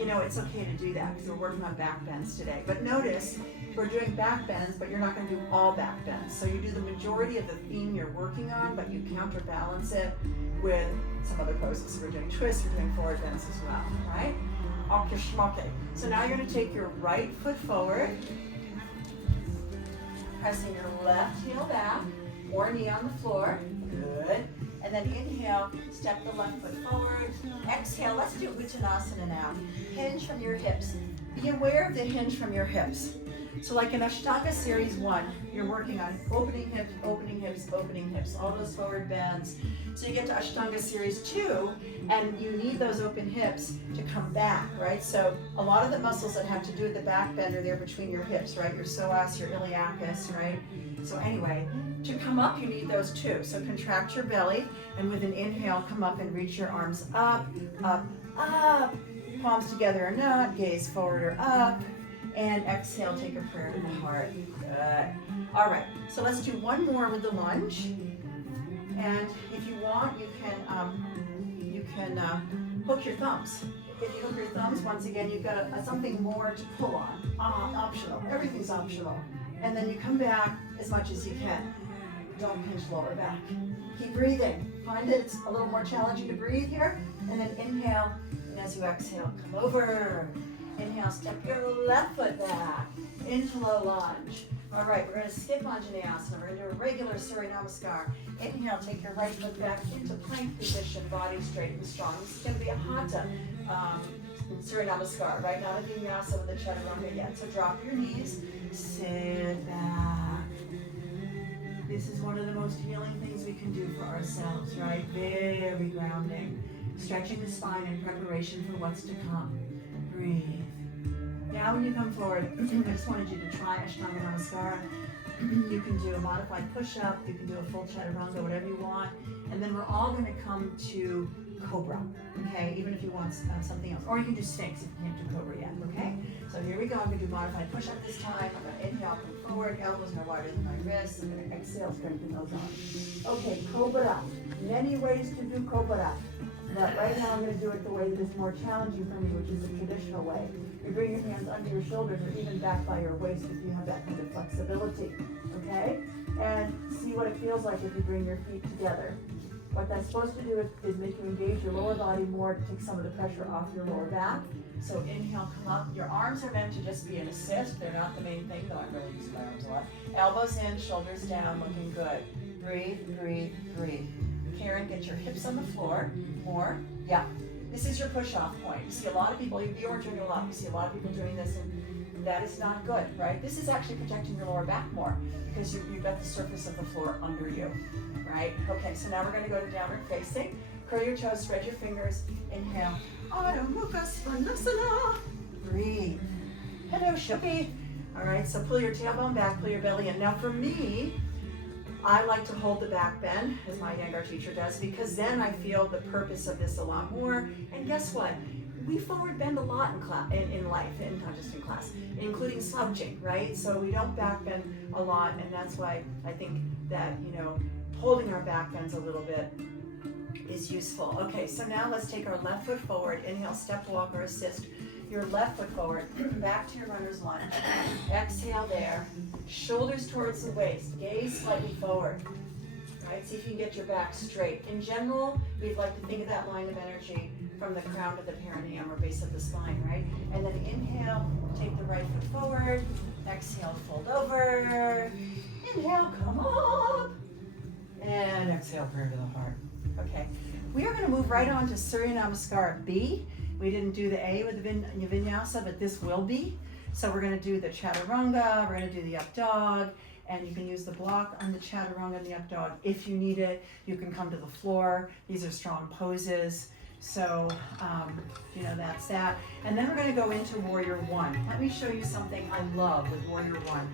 you know, it's okay to do that because we're working on back bends today. But notice, we're doing back bends, but you're not going to do all back bends. So you do the majority of the theme you're working on, but you counterbalance it with some other poses. So we're doing twists, we're doing forward bends as well, right? Okay, schmucky. So now you're going to take your right foot forward, pressing your left heel back, or knee on the floor. Good. And then inhale, step the left foot forward. Exhale, let's do Uttanasana now. Hinge from your hips. Be aware of the hinge from your hips. So like in Ashtanga Series 1, you're working on opening hips, opening hips, opening hips, all those forward bends. So you get to Ashtanga Series 2, and you need those open hips to come back, right? So a lot of the muscles that have to do with the back bend are there between your hips, right? Your psoas, your iliacus, right? So anyway, to come up, you need those too. So contract your belly, and with an inhale, come up and reach your arms up, up, up. Palms together or not, gaze forward or up. And exhale, take a prayer to the heart. Good. All right, so let's do one more with the lunge. And if you want, you can hook your thumbs. If you hook your thumbs, once again, you've got something more to pull on. Optional. Everything's optional. And then you come back as much as you can. Don't pinch lower back. Keep breathing. Find it a little more challenging to breathe here. And then inhale, and as you exhale, come over. Inhale, step your left foot back into low lunge. All right, we're going to skip Anjaneyasana. We're going to do a regular Surya Namaskar. Inhale, take your right foot back into plank position, body straight and strong. This is going to be a Hatha Surya Namaskar, right? Not a Vinyasa with a Chaturanga yet. So drop your knees, sit back. This is one of the most healing things we can do for ourselves, right? Very grounding. Stretching the spine in preparation for what's to come. Breathe. Now when you come forward, I just wanted you to try Ashtanga Namaskara. You can do a modified push-up, you can do a full Chaturanga, whatever you want. And then we're all going to come to Cobra, okay? Even if you want something else. Or you can do Sphinx if you can't do Cobra yet, okay? So here we go. I'm going to do modified push-up this time. I'm going to inhale, come forward. Elbows are wider than my wrists. I'm going to exhale, strengthen those arms. Okay, Cobra. Many ways to do Cobra. But right now I'm going to do it the way that is more challenging for me, which is the traditional way. You bring your hands under your shoulders or even back by your waist if you have that kind of flexibility, okay? And see what it feels like if you bring your feet together. What that's supposed to do is make you engage your lower body more to take some of the pressure off your lower back. So inhale, come up. Your arms are meant to just be an assist. They're not the main thing, though I'm really using my arms a lot. Elbows in, shoulders down, looking good. Breathe, breathe, breathe. Karen, get your hips on the floor. More. Yeah. This is your push-off point. You see a lot of people, you aren't doing it a lot, you see a lot of people doing this, and that is not good, right? This is actually protecting your lower back more because you've got the surface of the floor under you, right? Okay, so now we're going to go to downward facing. Curl your toes, spread your fingers. Inhale. Adho Mukha Svanasana. Breathe. Hello, Shuki. All right, so pull your tailbone back, pull your belly in. Now for me, I like to hold the back bend, as my Iyengar teacher does, because then I feel the purpose of this a lot more. And guess what? We forward bend a lot in life, and not just in class, including slouching, right? So we don't back bend a lot, and that's why I think that, you know, holding our back bends a little bit is useful. Okay, so now let's take our left foot forward. Inhale, step, walk, or assist. Your left foot forward, back to your runner's lunge. Exhale there. Shoulders towards the waist. Gaze slightly forward. Right? See if you can get your back straight. In general, we'd like to think of that line of energy from the crown to the perineum or base of the spine, right? And then inhale, take the right foot forward. Exhale, fold over. Inhale, come up. And exhale, prayer to the heart. Okay. We are going to move right on to Surya Namaskar B. We didn't do the A with the Vinyasa, but this will be. So we're going to do the Chaturanga, we're going to do the up dog, and you can use the block on the Chaturanga and the up dog if you need it. You can come to the floor. These are strong poses. So, you know, that's that. And then we're going to go into Warrior One. Let me show you something I love with Warrior One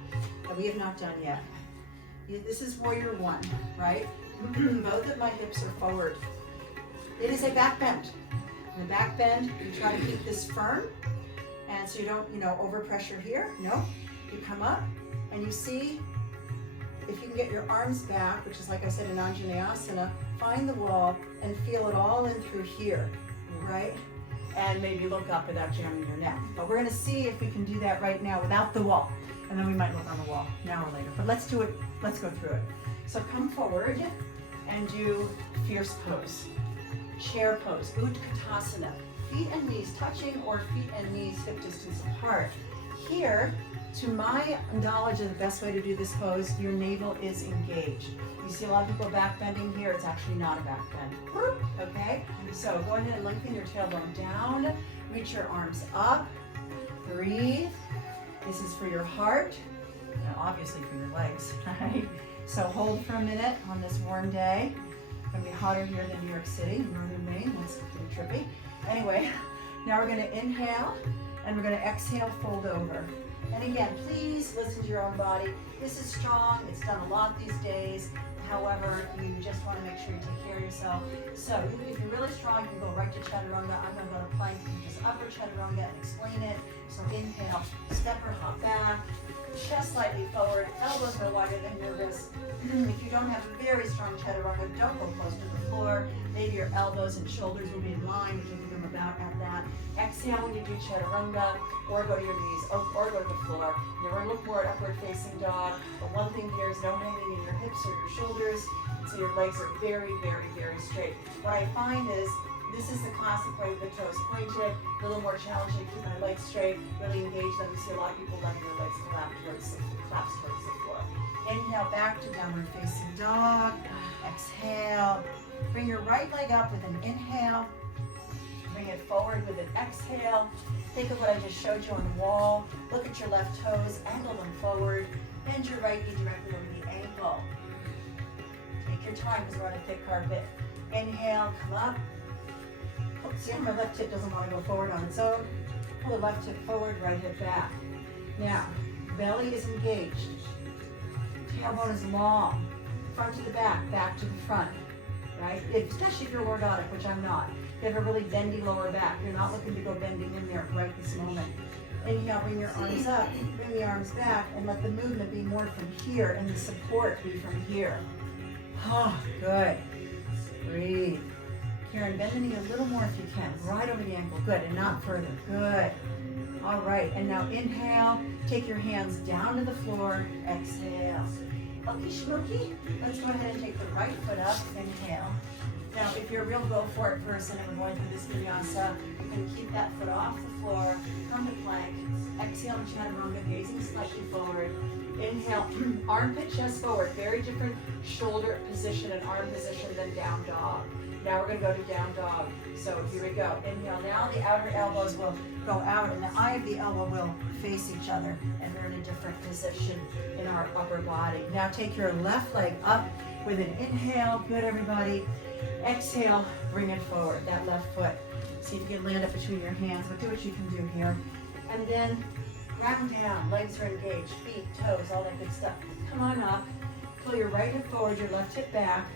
that we have not done yet. This is Warrior One, right? Both of my hips are forward. It is a back bend. In the back bend, you try to keep this firm, and so you don't, you know, overpressure here. No, you come up, and you see if you can get your arms back, which is like I said in Anjaneyasana, find the wall and feel it all in through here, right? and maybe look up without jamming your neck. But we're gonna see if we can do that right now without the wall. And then we might look on the wall now or later. But let's do it, let's go through it. So come forward and do fierce pose. Chair pose, Utkatasana. Feet and knees touching or feet and knees hip distance apart. Here, to my knowledge of the best way to do this pose, your navel is engaged. You see a lot of people back bending here, it's actually not a back bend. Okay, so go ahead and lengthen your tailbone down, reach your arms up, breathe. This is for your heart, and obviously for your legs, right? So hold for a minute on this warm day. It's gonna be hotter here than New York City, northern Maine, that's pretty trippy. Anyway, now we're gonna inhale, and we're gonna exhale, fold over. And again, please listen to your own body. This is strong, it's done a lot these days. However, you just want to make sure you take care of yourself. So if you're really strong, you can go right to chaturanga. I'm going to go to plank and just upper chaturanga and explain it. So inhale, step or hop back, chest slightly forward, elbows no wider than your wrists. If you don't have a very strong chaturanga, don't go close to the floor. Maybe your elbows and shoulders will be in line. You can do them about at that. Exhale when you do chaturanga, or go to your knees, or go to the floor. You're going to look more at upward facing dog. But one thing here is no hanging in your hips or your shoulders, so your legs are very, very, very straight. What I find is, this is the classic way with the toes pointed, a little more challenging to keep my legs straight, really engage them. You see a lot of people letting their legs collapse towards the floor. Inhale back to downward facing dog. Exhale. Bring your right leg up with an inhale. Bring it forward with an exhale. Think of what I just showed you on the wall. Look at your left toes, angle them forward. Bend your right knee directly over the ankle. Take your time because we're on a thick carpet. Inhale, come up. Oh, see how my left hip doesn't want to go forward on its own? Pull the left hip forward, right hip back. Now, belly is engaged. Tailbone is long. Front to the back, back to the front. Right? Especially if you're lordotic, which I'm not. You have a really bendy lower back. You're not looking to go bending in there right this moment. Inhale, bring your arms up, bring the arms back, and let the movement be more from here, and the support be from here. Ah, good. Breathe. Karen, bend the knee a little more if you can. Right over the ankle. Good, and not further. Good. All right, and now inhale. Take your hands down to the floor. Exhale. Okie schmokey. Let's go ahead and take the right foot up. Inhale. Now, if you're a real go-for-it person and we're going through this vinyasa, you can keep that foot off the floor, come to plank, exhale to chaturanga, gazing slightly forward. Inhale, armpit, chest forward. Very different shoulder position and arm position than down dog. Now we're going to go to down dog. So here we go. Inhale. Now the outer elbows will go out and the eye of the elbow will face each other, and we're in a different position in our upper body. Now take your left leg up with an inhale. Good, everybody. Exhale, bring it forward, that left foot. See if you can land it between your hands, but do what you can do here. And then round down, legs are engaged, feet, toes, all that good stuff. Come on up, pull your right hip forward, your left hip back,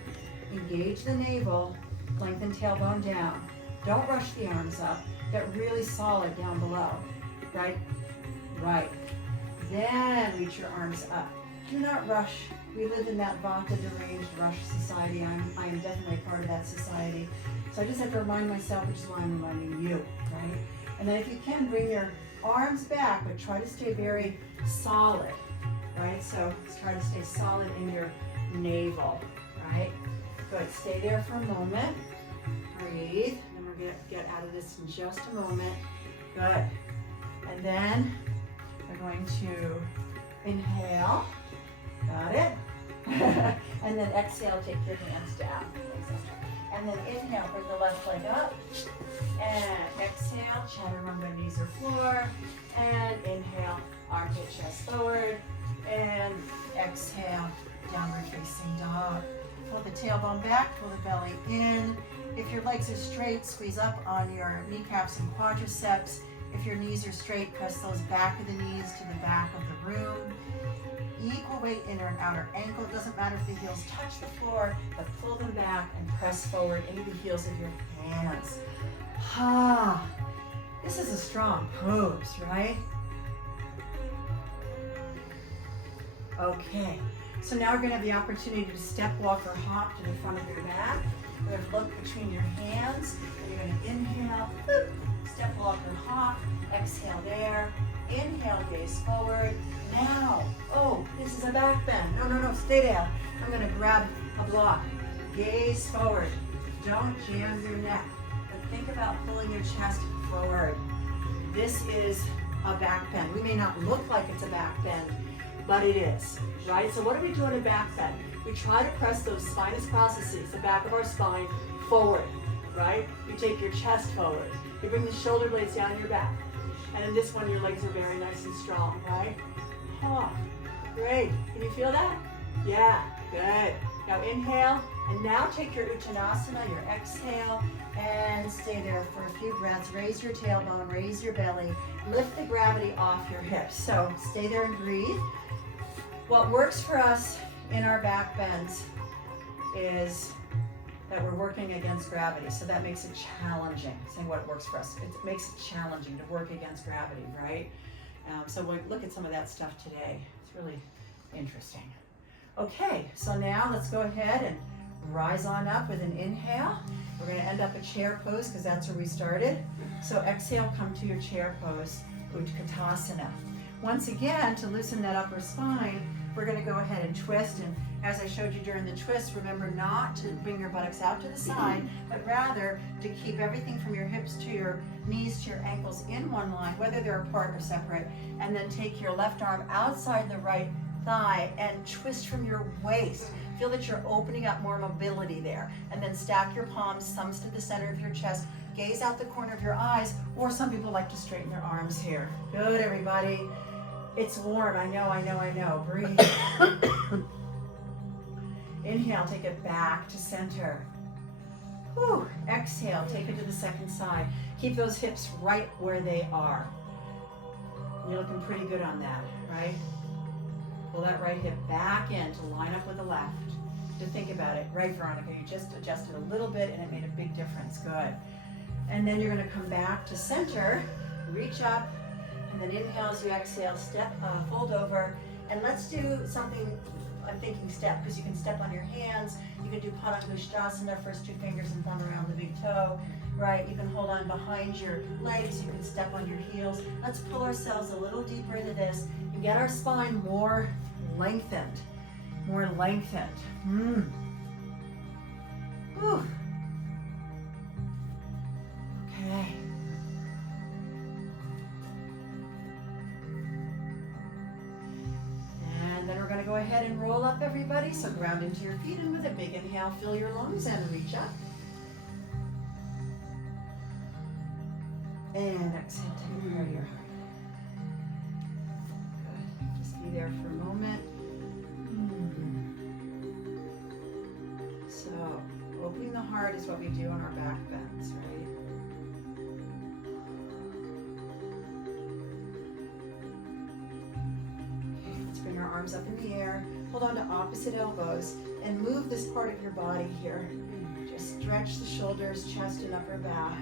engage the navel, lengthen tailbone down. Don't rush the arms up, get really solid down below, right? Right. Then reach your arms up. Do not rush. We live in that Vata deranged rush society. I am definitely a part of that society. So I just have to remind myself, which is why I'm reminding you, right? And then if you can, bring your arms back, but try to stay very solid, right? So let's try to stay solid in your navel, right? Good, stay there for a moment. Breathe, and we're gonna get out of this in just a moment. Good. And then we're going to inhale. Got it? And then exhale, take your hands down. And then inhale, bring the left leg up. And exhale, chaturanga, knees or floor. And inhale, armpit, chest forward. And exhale, downward facing dog. Pull the tailbone back, pull the belly in. If your legs are straight, squeeze up on your kneecaps and quadriceps. If your knees are straight, press those back of the knees to the back of the room. Equal weight inner and outer ankle. It doesn't matter if the heels touch the floor, but pull them back and press forward into the heels of your hands. Ah, this is a strong pose, right? Okay, so now we're going to have the opportunity to step, walk, or hop to the front of your mat. We're going to look between your hands, and you're going to inhale, step, walk, or hop. Exhale there. Inhale, gaze forward. Now, oh, this is a back bend. No, stay there. I'm gonna grab a block. Gaze forward. Don't jam your neck, but think about pulling your chest forward. This is a back bend. We may not look like it's a back bend, but it is, right? So what do we do in a back bend? We try to press those spinous processes, the back of our spine, forward, right? You take your chest forward. You bring the shoulder blades down your back. And in this one, your legs are very nice and strong, right? Oh, great. Can you feel that? Yeah, good. Now inhale, and now take your Uttanasana, your exhale, and stay there for a few breaths. Raise your tailbone, raise your belly, lift the gravity off your hips. So stay there and breathe. What works for us in our back bends is that we're working against gravity, so that makes it challenging. Saying what works for us, it makes it challenging to work against gravity, right? So we'll look at some of that stuff today. It's really interesting. Okay, so now let's go ahead and rise on up with an inhale. We're going to end up a chair pose because that's where we started. So exhale, come to your chair pose, Utkatasana. Once again, to loosen that upper spine, we're going to go ahead and twist, and as I showed you during the twist, remember not to bring your buttocks out to the side, but rather to keep everything from your hips to your knees to your ankles in one line, whether they're apart or separate, and then take your left arm outside the right thigh and twist from your waist. Feel that you're opening up more mobility there, and then stack your palms, thumbs to the center of your chest, gaze out the corner of your eyes, or some people like to straighten their arms here. Good, everybody. It's warm, I know. Breathe. Inhale, take it back to center. Whew. Exhale, take it to the second side. Keep those hips right where they are. You're looking pretty good on that, right? Pull that right hip back in to line up with the left. To think about it, right, Veronica? You just adjusted a little bit and it made a big difference. Good. And then you're going to come back to center, reach up, and then inhale as you exhale, step, fold over, and let's do something. I'm thinking step, because you can step on your hands. You can do Padangusthasana, first two fingers and thumb around the big toe, right? You can hold on behind your legs. You can step on your heels. Let's pull ourselves a little deeper into this and get our spine more lengthened. Whew. Okay. And then we're going to go ahead and roll up, everybody. So ground into your feet, and with a big inhale, fill your lungs and reach up. And exhale, take it out of your heart. Good. Just be there for a moment. So, opening the heart is what we do on our back bends, right? Okay, let's bring our arms up in the air. Hold on to opposite elbows and move this part of your body here. Just stretch the shoulders, chest, and upper back.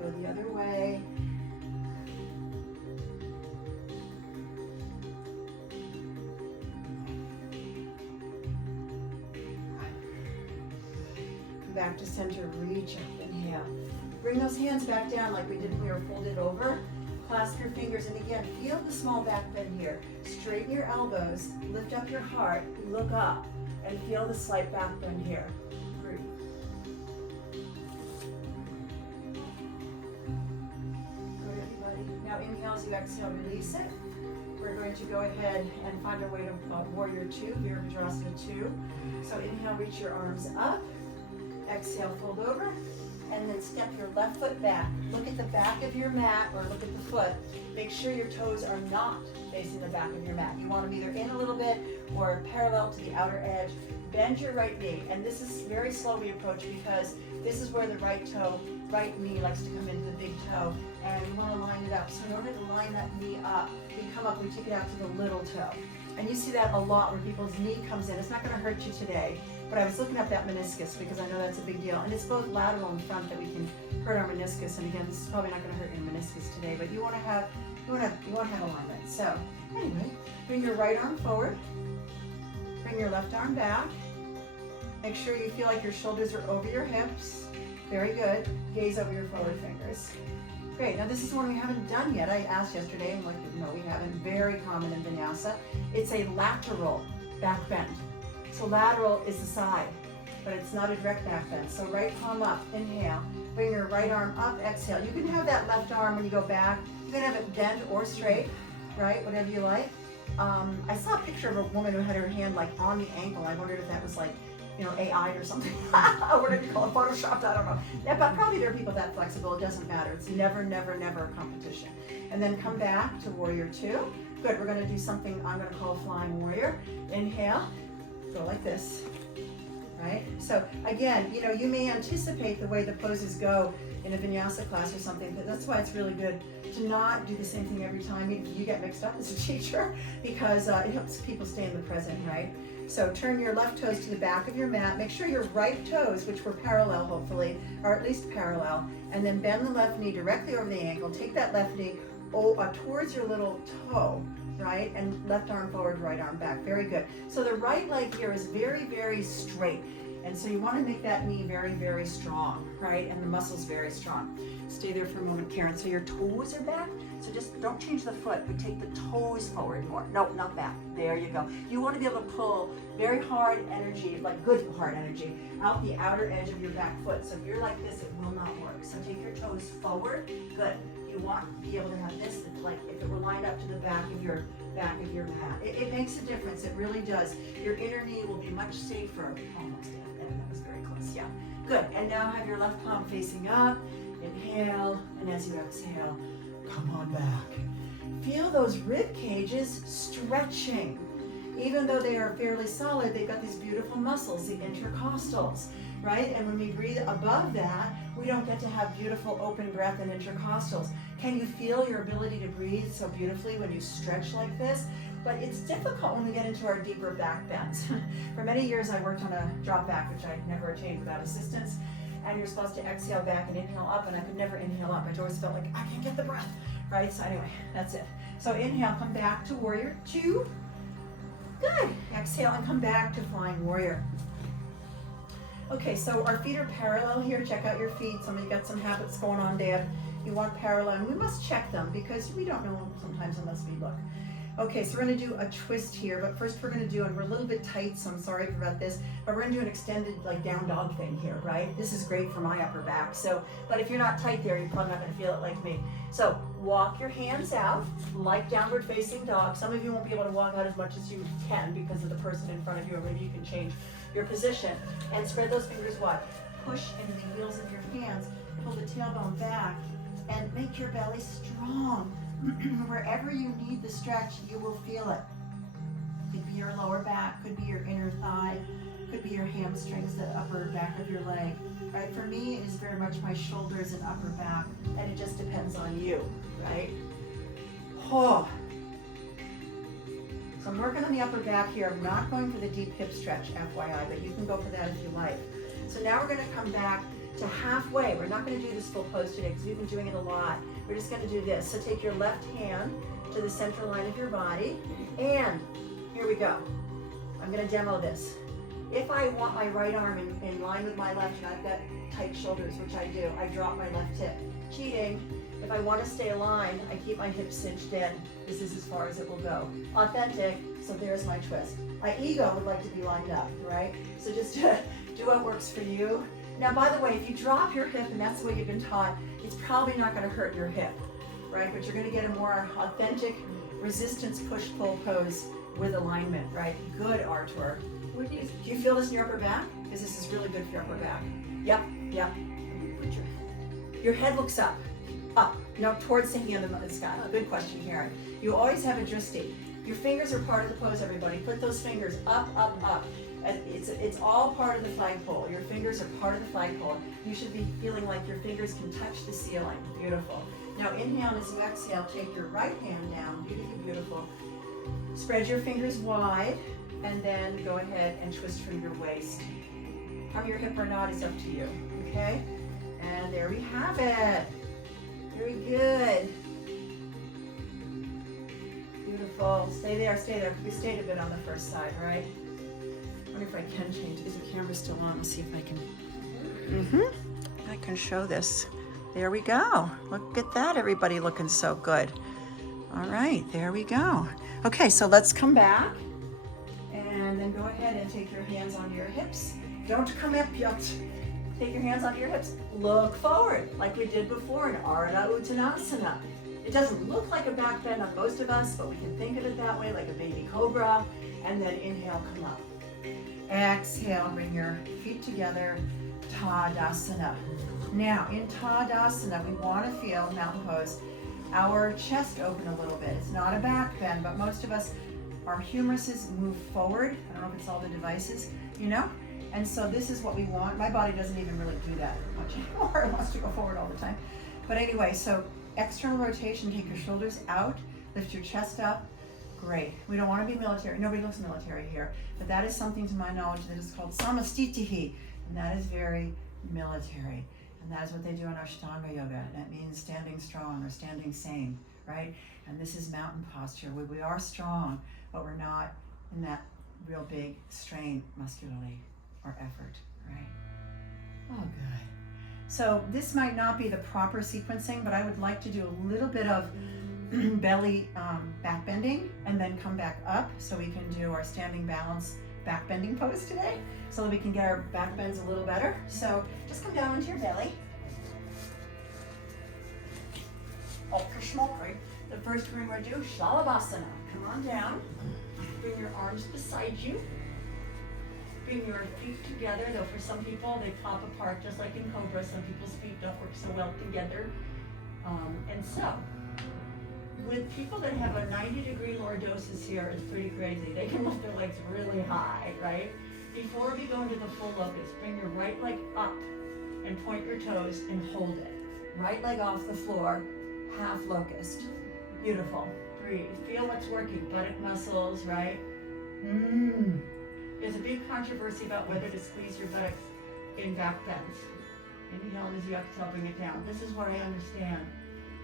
Go the other way. Back to center, reach up, inhale. Bring those hands back down like we did when we were folded over. Clasp your fingers, and again, feel the small back bend here. Straighten your elbows, lift up your heart, look up, and feel the slight back bend here. Breathe. Good, everybody. Now inhale as you exhale, release it. We're going to go ahead and find our way to Warrior 2, Virabhadrasana 2. So inhale, reach your arms up. Exhale, fold over, and then step your left foot back. Look at the back of your mat, or look at the foot. Make sure your toes are not facing the back of your mat. You want them either in a little bit or parallel to the outer edge. Bend your right knee, and this is very slow we approach because this is where the right knee likes to come into the big toe, and we want to line it up. So in order to line that knee up, we come up, we take it out to the little toe. And you see that a lot where people's knee comes in. It's not going to hurt you today. But I was looking up that meniscus because I know that's a big deal. And it's both lateral and front that we can hurt our meniscus. And again, this is probably not going to hurt your meniscus today, but you want to have alignment. So anyway, bring your right arm forward. Bring your left arm back. Make sure you feel like your shoulders are over your hips. Very good. Gaze over your forward fingers. Great. Now this is one we haven't done yet. I asked yesterday, and like, no, we haven't. Very common in vinyasa. It's a lateral back bend. So lateral is the side, but it's not a direct back bend. So right palm up, inhale. Bring your right arm up, exhale. You can have that left arm when you go back. You can have it bent or straight, right? Whatever you like. I saw a picture of a woman who had her hand like on the ankle. I wondered if that was like, you know, AI or something. Whatever you call it, photoshopped, I don't know. Yeah, but probably there are people that flexible. It doesn't matter. It's never, never, never a competition. And then come back to warrior two. Good, we're gonna do something I'm gonna call flying warrior. Inhale, go like this, right? So again, you know, you may anticipate the way the poses go in a vinyasa class or something, but that's why it's really good to not do the same thing every time. You get mixed up as a teacher because it helps people stay in the present, right? So turn your left toes to the back of your mat. Make sure your right toes, which were parallel hopefully, are at least parallel, and then bend the left knee directly over the ankle. Take that left knee towards your little toe, right? And left arm forward, right arm back. Very good. So the right leg here is very, very straight. And so you want to make that knee very, very strong, right? And the muscles very strong. Stay there for a moment, Karen. So your toes are back. So just don't change the foot, but take the toes forward more. No, not back. There you go. You want to be able to pull very hard energy, like good hard energy, out the outer edge of your back foot. So if you're like this, it will not work. So take your toes forward. Good. You want to be able to have this, like if it were lined up to the back of your mat. It makes a difference. It really does. Your inner knee will be much safer. Almost. And that was very close. Yeah. Good. And now have your left palm facing up. Inhale. And as you exhale, come on back. Feel those rib cages stretching. Even though they are fairly solid, they've got these beautiful muscles, the intercostals, right? And when we breathe above that, we don't get to have beautiful open breath and intercostals. Can you feel your ability to breathe so beautifully when you stretch like this? But it's difficult when we get into our deeper back bends. For many years, I worked on a drop back, which I never attained without assistance. And you're supposed to exhale back and inhale up, and I could never inhale up. I always felt like I can't get the breath, right? So anyway, that's it. So inhale, come back to warrior two. Good. Exhale and come back to flying warrior. Okay, so our feet are parallel here. Check out your feet. Some of you got some habits going on, Dad. You want parallel, and we must check them because we don't know sometimes unless we look. Okay, so we're gonna do a twist here, but first we're gonna do, and we're a little bit tight, so I'm sorry about this, but we're gonna do an extended like down dog thing here, right? This is great for my upper back. So, but if you're not tight there, you're probably not gonna feel it like me. So walk your hands out like downward facing dog. Some of you won't be able to walk out as much as you can because of the person in front of you, or maybe you can change your position. And spread those fingers wide. Push into the heels of your hands, pull the tailbone back, and make your belly strong. Wherever you need the stretch, you will feel it. Could be your lower back, could be your inner thigh, could be your hamstrings, the upper back of your leg. Right? For me, it is very much my shoulders and upper back, and it just depends on you, right? Oh. So I'm working on the upper back here. I'm not going for the deep hip stretch, FYI, but you can go for that if you like. So now we're going to come back to halfway. We're not going to do this full pose today because we've been doing it a lot. We're just going to do this. So take your left hand to the center line of your body, and here we go. I'm going to demo this. If I want my right arm in line with my left, and I've got tight shoulders, which I do, I drop my left hip. Cheating. If I want to stay aligned, I keep my hips cinched in. This is as far as it will go. Authentic, so there's my twist. My ego would like to be lined up, right? So just do what works for you. Now, by the way, if you drop your hip, and that's the way you've been taught, it's probably not going to hurt your hip, right? But you're going to get a more authentic resistance push-pull pose with alignment, right? Good, Artur. Do you feel this in your upper back? Because this is really good for your upper back. Yep, yep. Put your head looks up, no, towards the hand of the sky. Good question, Karen. You always have a drishti. Your fingers are part of the pose, everybody. Put those fingers up, up, up. It's all part of the flagpole. Your fingers are part of the flagpole. You should be feeling like your fingers can touch the ceiling. Beautiful. Now inhale, and as you exhale, take your right hand down. Beautiful, beautiful. Spread your fingers wide, and then go ahead and twist from your waist. From your hip or not is up to you, okay? And there we have it. Very good. Beautiful. Stay there, stay there. We stayed a bit on the first side, right? wonder if I can change. Is the camera still on? Let's see if I can. I can show this. There we go. Look at that, everybody looking so good. All right, there we go. Okay, so let's come back and then go ahead and take your hands onto your hips. Don't come up yet. Take your hands onto your hips. Look forward like we did before in Ardha Uttanasana. It doesn't look like a back bend on most of us, but we can think of it that way, like a baby cobra. And then inhale, come up. Exhale, bring your feet together, Tadasana. Now, in Tadasana, we want to feel, mountain pose, our chest open a little bit. It's not a back bend, but most of us, our humeruses move forward. I don't know if it's all the devices, you know? And so this is what we want. My body doesn't even really do that much anymore. It wants to go forward all the time. But anyway, so external rotation, take your shoulders out, lift your chest up. Great. We don't want to be military. Nobody looks military here. But that is something to my knowledge that is called samastitihi. And that is very military. And that is what they do in Ashtanga yoga. That means standing strong or standing sane, right? And this is mountain posture. We are strong, but we're not in that real big strain muscularly or effort, right? Oh, good. So this might not be the proper sequencing, but I would like to do a little bit of belly back bending and then come back up so we can do our standing balance back bending pose today so that we can get our back bends a little better. So just come down into your belly. Oh, Krishmokri. The first we're going to do Shalabhasana. Come on down. Bring your arms beside you. Bring your feet together, though for some people they pop apart just like in Cobra. Some people's feet don't work so well together. And so, with people that have a 90-degree lordosis here, it's pretty crazy. They can lift their legs really high, right? Before we go into the full locust, bring your right leg up and point your toes and hold it. Right leg off the floor, half locust. Beautiful. Breathe. Feel what's working. Buttock muscles, right? There's a big controversy about whether to squeeze your buttocks in back bends. Inhale, and as you exhale, bring it down. This is what I understand.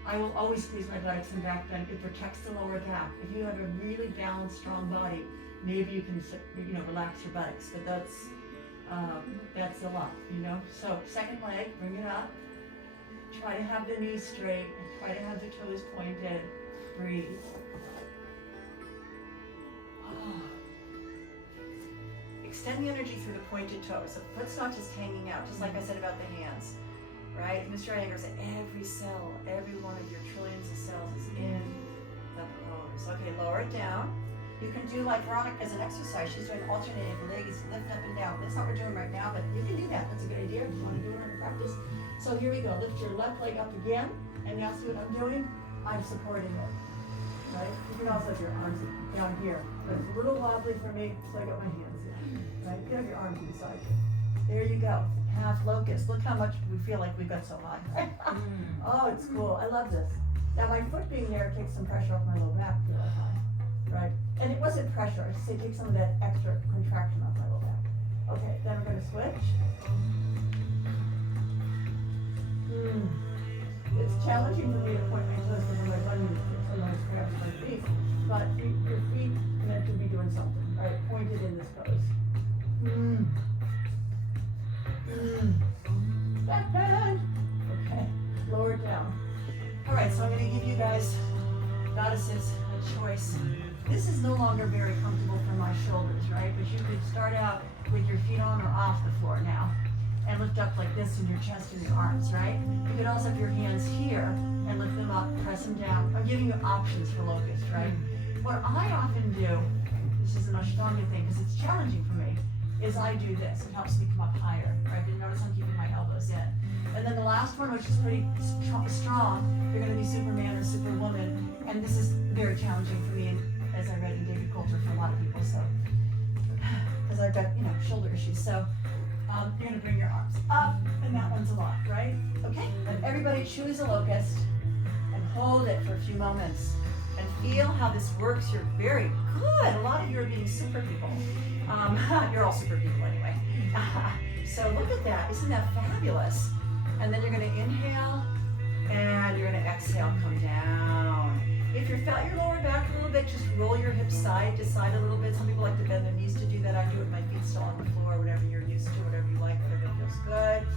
I will always squeeze my buttocks in back bend. It protects the lower back. If you have a really balanced, strong body, maybe you can, relax your buttocks. But that's a lot, So second leg, bring it up. Try to have the knees straight. Try to have the toes pointed. Breathe. Extend the energy through the pointed toes. The foot's not just hanging out, just like I said about the hands, right? Mr. Iyengar said every cell, every one of your trillions of cells is in the pose. Okay, lower it down. You can do like Veronica as an exercise. She's doing alternating legs, lift up and down. That's not what we're doing right now, but you can do that. That's a good idea if you want to do it in practice. So here we go. Lift your left leg up again, and now see what I'm doing? I'm supporting it, right? You can also have your arms down here, but it's a little wobbly for me, so I got my hands in. Right? You have your arms inside. There you go. Half locust. Look how much we feel like we got so high. Right? Oh, it's cool. I love this. Now my foot being there takes some pressure off my low back. Really high. Right? And it wasn't pressure. I just say take some of that extra contraction off my low back. Okay, then we're going to switch. It's challenging for me to point my toes because my bunny sometimes grabs my feet. But your feet meant to be doing something. Right? Pointed in this pose. Back bend. Okay, lower it down. All right, so I'm going to give you guys, goddesses, a choice. This is no longer very comfortable for my shoulders, right? But you could start out with your feet on or off the floor now and lift up like this in your chest and your arms, right? You could also have your hands here and lift them up, press them down. I'm giving you options for locust, right? What I often do, this is an Ashtanga thing because it's challenging for me, is I do this. It helps me come up higher, right? You notice I'm keeping my elbows in. And then the last one, which is pretty strong, you're going to be Superman or Superwoman. And this is very challenging for me, as I read in David Coulter, for a lot of people. So, because I've got, shoulder issues. So, you're going to bring your arms up, and that one's a lot, right? Okay, and everybody choose a locust and hold it for a few moments. And feel how this works. You're very good. A lot of you are being super people. You're all super people anyway. So look at that. Isn't that fabulous? And then you're going to inhale and you're going to exhale. Come down. If you felt your lower back a little bit bit, just roll your hips side to side a little bit. Some people like to bend their knees to do that. I do it with my feet still on the floor, whatever you're used to, whatever you like, whatever feels good.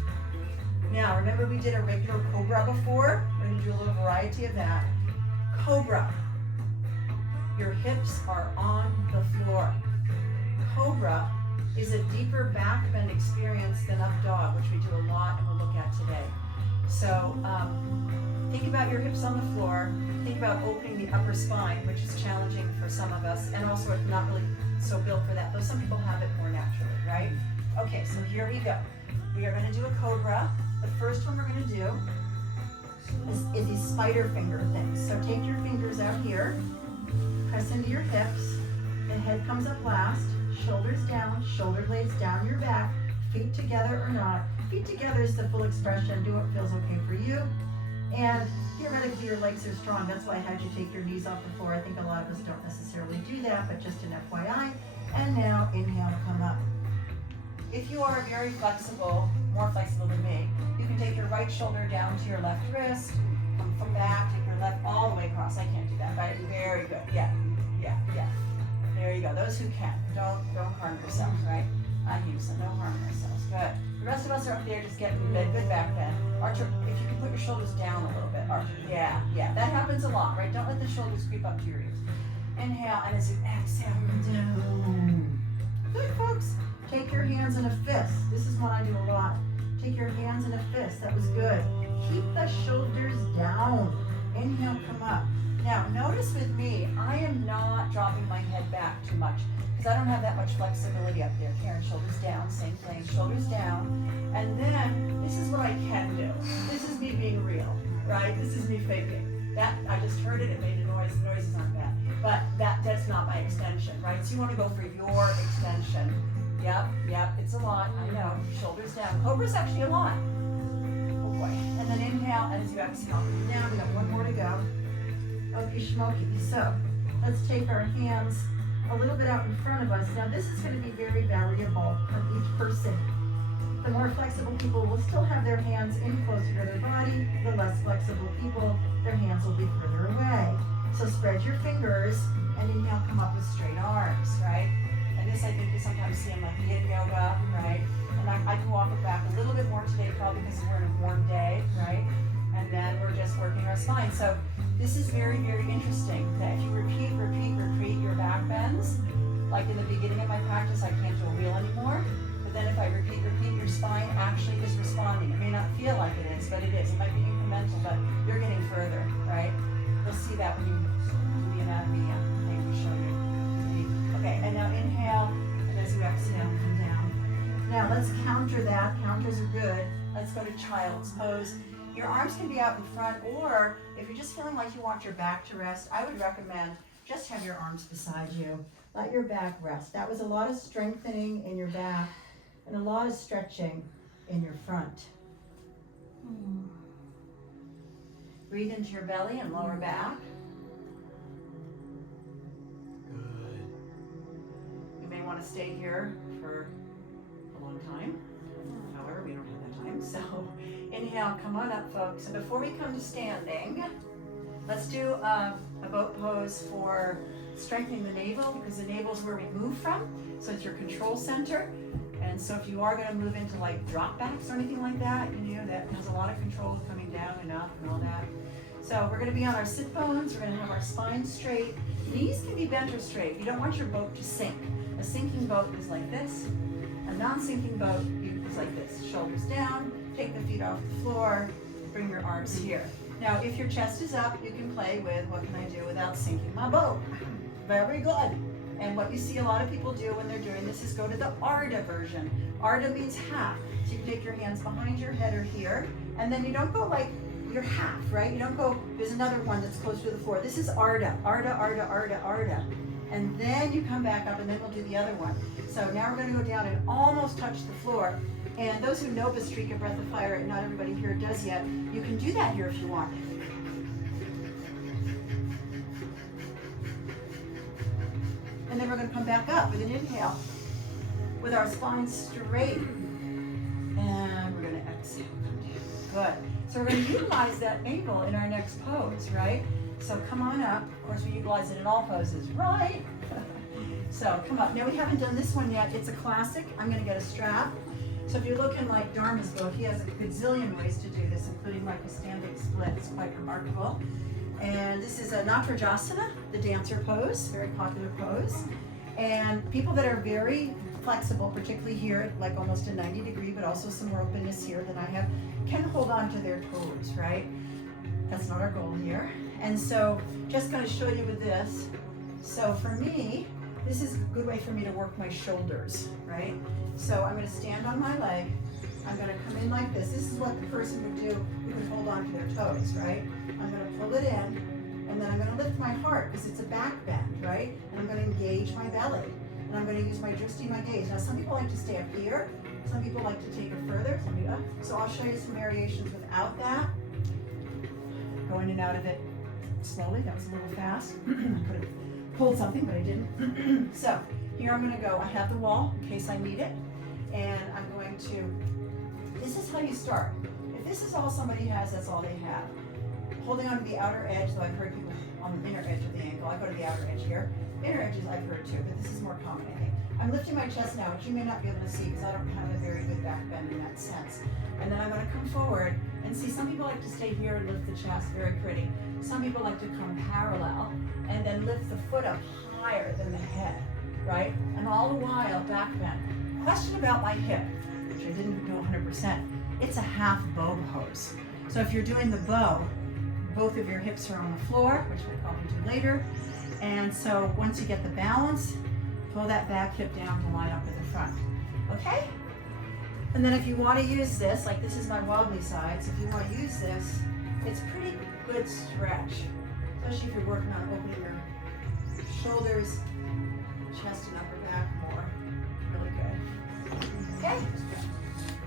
Now, remember we did a regular cobra before? We're gonna do a little variety of that. Cobra. Your hips are on the floor. Cobra is a deeper back bend experience than up dog, which we do a lot and we'll look at today. So think about your hips on the floor. Think about opening the upper spine, which is challenging for some of us, and also it's not really so built for that, though some people have it more naturally, right? Okay, so here we go. We are gonna do a cobra. The first one we're gonna do is these spider finger things. So take your fingers out here, press into your hips, the head comes up last, shoulders down, shoulder blades down your back, feet together or not. Feet together is the full expression, do what feels okay for you. And theoretically your legs are strong, that's why I had you take your knees off the floor. I think a lot of us don't necessarily do that, but just an FYI. And now inhale to come up. If you are very flexible, more flexible than me, you can take your right shoulder down to your left wrist, come from back, take your left all the way across. I can't do that, right? Very good, yeah. There you go, those who can, don't harm yourself, right? I use them, don't harm ourselves, good. The rest of us are up there just getting good back bend. Archer, if you can put your shoulders down a little bit, Archer, yeah, that happens a lot, right? Don't let the shoulders creep up to your ears. Inhale, and as you exhale, down. Good, folks. Take your hands in a fist. This is one I do a lot. Take your hands in a fist, that was good. Keep the shoulders down. Inhale, come up. Now, notice with me, I am not dropping my head back too much because I don't have that much flexibility up there. Karen, shoulders down, same thing, shoulders down. And then, this is what I can do. This is me being real, right? This is me faking. That, I just heard it, it made a noise, the noises aren't bad. But that's not my extension, right? So you want to go for your extension. Yep, it's a lot, I know. Shoulders down. Cobra's actually a lot. Oh boy. And then inhale, and as you exhale, come down. We got one more to go. Okie schmokie. So, let's take our hands a little bit out in front of us. Now this is going to be very variable from each person. The more flexible people will still have their hands in closer to their body. The less flexible people, their hands will be further away. So spread your fingers and inhale, come up with straight arms, right? And this I think you sometimes see in like yin yoga, right? And I can walk it back a little bit more today probably because we're in a warm day, right? And then we're just working our spine. So this is very interesting that if you repeat your back bends, like in the beginning of my practice, I can't do a wheel anymore. But then if I repeat, your spine actually is responding. It may not feel like it is, but it is. It might be incremental, but you're getting further, right? You'll see that when you do the anatomy thing to show you. Okay, and now inhale, and as you exhale, come down. Now let's counter that. Counters are good. Let's go to child's pose. Your arms can be out in front, or if you're just feeling like you want your back to rest, I would recommend just have your arms beside you. Let your back rest. That was a lot of strengthening in your back and a lot of stretching in your front. Breathe into your belly and lower back. Good. You may want to stay here for a long time. However, we don't have that time, so inhale, come on up, folks. And before we come to standing, let's do a boat pose for strengthening the navel, because the navel is where we move from, so it's your control center. And so if you are going to move into like drop backs or anything like that, you know, that has a lot of control coming down and up and all that. So we're going to be on our sit bones, we're going to have our spine straight. Knees can be bent or straight. You don't want your boat to sink. A sinking boat is like this. A non-sinking boat is like this. Shoulders down, take the feet off the floor, bring your arms here. Now, if your chest is up, you can play with what can I do without sinking my boat. Very good. And what you see a lot of people do when they're doing this is go to the Ardha version. Ardha means half. So you can take your hands behind your head or here, and then you don't go like you're half, right? You don't go, there's another one that's closer to the floor. This is Ardha, Ardha, Ardha, Ardha, Ardha. And then you come back up, and then we'll do the other one. So now we're going to go down and almost touch the floor. And those who know Bastrika Breath of Fire, and not everybody here does yet, you can do that here if you want. And then we're going to come back up with an inhale with our spine straight. And we're going to exhale, come down. Good. So we're going to utilize that angle in our next pose, right? So come on up. Of course, we utilize it in all poses, right? So come up. Now we haven't done this one yet. It's a classic. I'm going to get a strap. So if you're looking like Dharma's book, he has a gazillion ways to do this, including like a standing split. It's quite remarkable. And this is a Natarajasana, the dancer pose, very popular pose. And people that are very flexible, particularly here, like almost a 90 degree, but also some more openness here than I have, can hold on to their toes, right? That's not our goal here. And so just going to show you with this. So for me, this is a good way for me to work my shoulders, right? So I'm going to stand on my leg. I'm going to come in like this. This is what the person would do who would hold on to their toes, right? I'm going to pull it in, and then I'm going to lift my heart because it's a back bend, right? And I'm going to engage my belly. And I'm going to use my drishti, my gaze. Now, some people like to stay up here. Some people like to take it further. Some people, so I'll show you some variations without that. Go in and out of it slowly. That was a little fast. I could have pulled something, but I didn't. So here I'm going to go. I have the wall in case I need it. And I'm going to, this is how you start. If this is all somebody has, that's all they have. Holding on to the outer edge, though I've heard people on the inner edge of the ankle. I go to the outer edge here. Inner edges I've heard too, but this is more common, I think. I'm lifting my chest now, which you may not be able to see because I don't have a very good back bend in that sense. And then I'm going to come forward and see, some people like to stay here and lift the chest, very pretty. Some people like to come parallel and then lift the foot up higher than the head, right? And all the while, back bend. Question about my hip, which I didn't do 100%. It's a half bow pose. So if you're doing the bow, both of your hips are on the floor, which we'll probably do later. And so once you get the balance, pull that back hip down to line up with the front. Okay? And then if you want to use this, like this is my wobbly side, so if you want to use this, it's pretty good stretch, especially if you're working on opening your shoulders, chest and upper back more. Really good. Okay?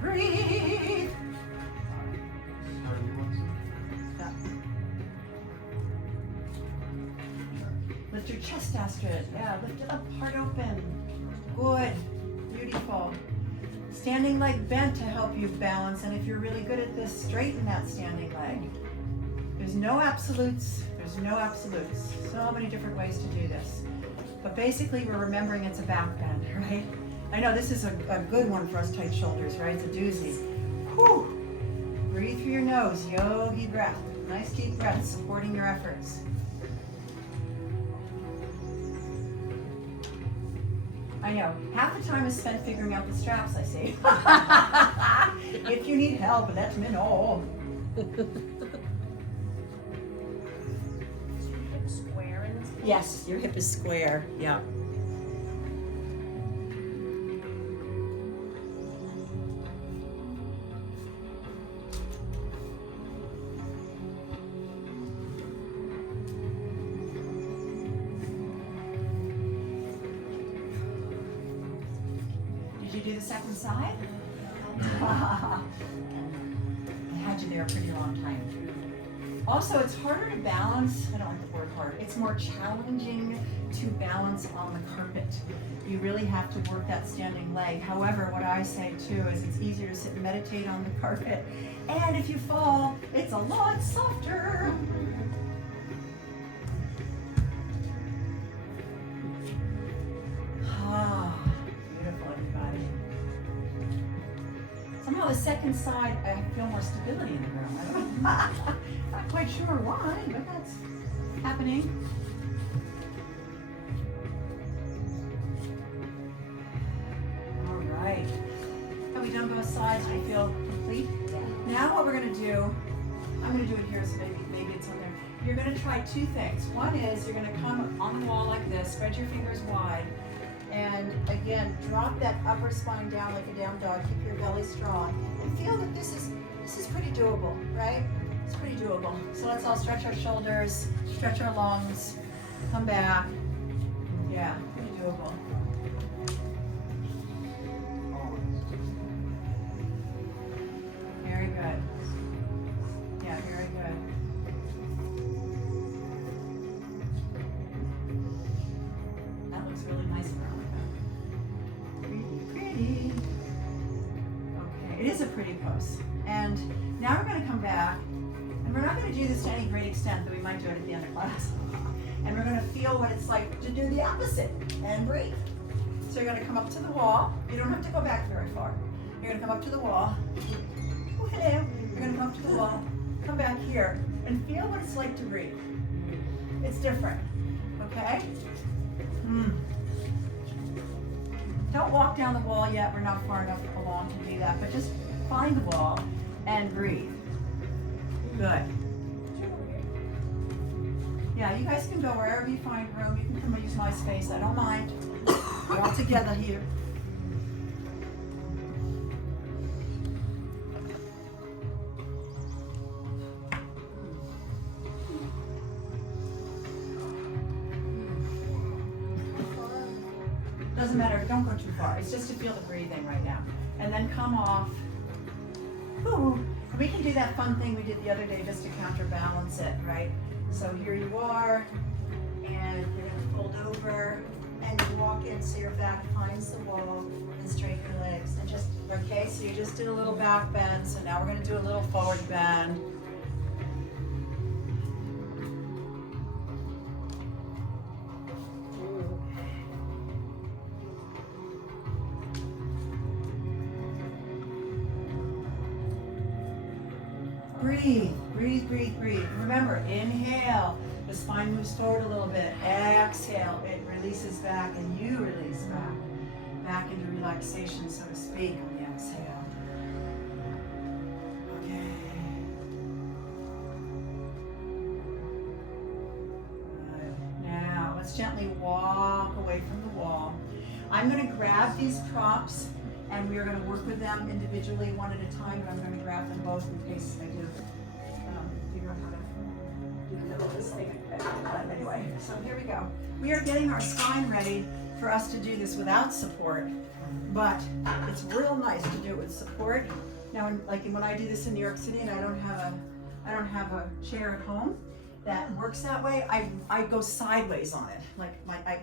Breathe. Stop. Lift your chest, Astrid. Yeah, lift it up, heart open. Good, beautiful. Standing leg bent to help you balance, and if you're really good at this, straighten that standing leg. There's no absolutes, there's no absolutes. So many different ways to do this. But basically we're remembering it's a back bend, right? I know this is a good one for us tight shoulders, right? It's a doozy. Whew. Breathe through your nose, yogi breath. Nice deep breath, supporting your efforts. I know, half the time is spent figuring out the straps, I see. If you need help, let me know. Square in this case? Yes, your hip is square, yeah. Did you do the second side? I had you there a pretty long time. Also, it's harder to balance, I don't like the word hard, it's more challenging to balance on the carpet. You really have to work that standing leg. However, what I say too is it's easier to sit and meditate on the carpet. And if you fall, it's a lot softer. Somehow the second side, I feel more stability in the room. I don't know. Not quite sure why, but that's happening. All right. Have we done both sides? Do we feel complete? Now what we're going to do, I'm going to do it here so maybe it's on there. You're going to try two things. One is you're going to come on the wall like this, spread your fingers wide. And again, drop that upper spine down like a down dog. Keep your belly strong. And feel that this is pretty doable, right? It's pretty doable. So let's all stretch our shoulders, stretch our lungs, come back. Yeah, pretty doable. Very good. Yeah, very good. That looks really nice, Veronica. Pretty. Okay, it is a pretty pose. abs. And now we're gonna come back, and we're not gonna do this to any great extent, but we might do it at the end of class. And we're gonna feel what it's like to do the opposite, and breathe. So you're gonna come up to the wall. You don't have to go back very far. You're gonna come up to the wall. Oh, hello. You're gonna come up to the wall, come back here, and feel what it's like to breathe. It's different, okay? Don't walk down the wall yet. We're not far enough along to do that, but just find the wall and breathe. Good. Yeah, you guys can go wherever you find room. You can come and use my space. I don't mind. We're all together here. Doesn't matter, don't go too far. It's just to feel the breathing right now. And then come off. Ooh. We can do that fun thing we did the other day just to counterbalance it, right? So here you are, and you're gonna fold over, and you walk in so your back finds the wall, and straighten your legs. And just, okay, so you just did a little back bend, so now we're gonna do a little forward bend. Breathe, breathe, breathe, breathe. Remember, inhale, the spine moves forward a little bit. Exhale, it releases back, and you release back into relaxation, so to speak, on the exhale. Okay. Good. Now, let's gently walk away from the wall. I'm going to grab these props, and we are going to work with them individually, one at a time, but I'm going to grab them both in case I do figure out how to do the middle of this thing. Anyway, so here we go. We are getting our spine ready for us to do this without support, but it's real nice to do it with support. Now, when I do this in New York City and I don't have a chair at home that works that way, I go sideways on it. Like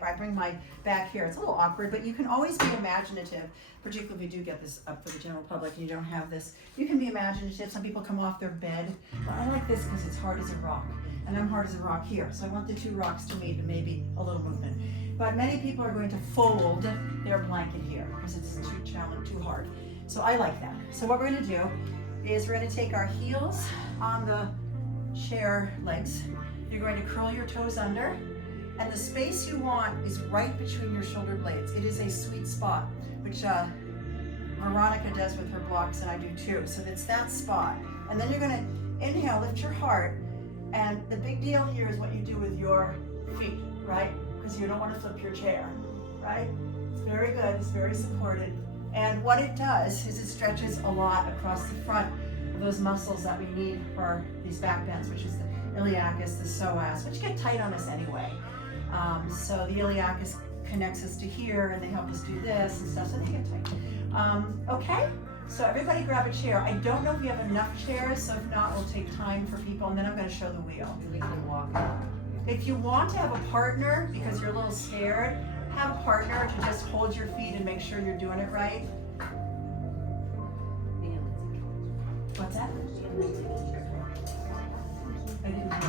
I bring my back here. It's a little awkward, but you can always be imaginative, particularly if you do get this up for the general public and you don't have this. You can be imaginative. Some people come off their bed. But I like this because it's hard as a rock, and I'm hard as a rock here. So I want the two rocks to meet and maybe a little movement. But many people are going to fold their blanket here because it's too hard. So I like that. So what we're going to do is we're going to take our heels on the chair legs. You're going to curl your toes under, and the space you want is right between your shoulder blades. It is a sweet spot, which Veronica does with her blocks, and I do too. So it's that spot. And then you're going to inhale, lift your heart, and the big deal here is what you do with your feet, right? Because you don't want to flip your chair, right? It's very good. It's very supported. And what it does is it stretches a lot across the front of those muscles that we need for these back bends, which is the iliacus, the psoas, which get tight on us anyway. So the iliacus connects us to here, and they help us do this and stuff, so they get tight. Okay, so everybody grab a chair. I don't know if we have enough chairs, so if not, we'll take time for people, and then I'm going to show the wheel. We can walk. If you want to have a partner, because you're a little scared, have a partner to just hold your feet and make sure you're doing it right. What's that? I didn't do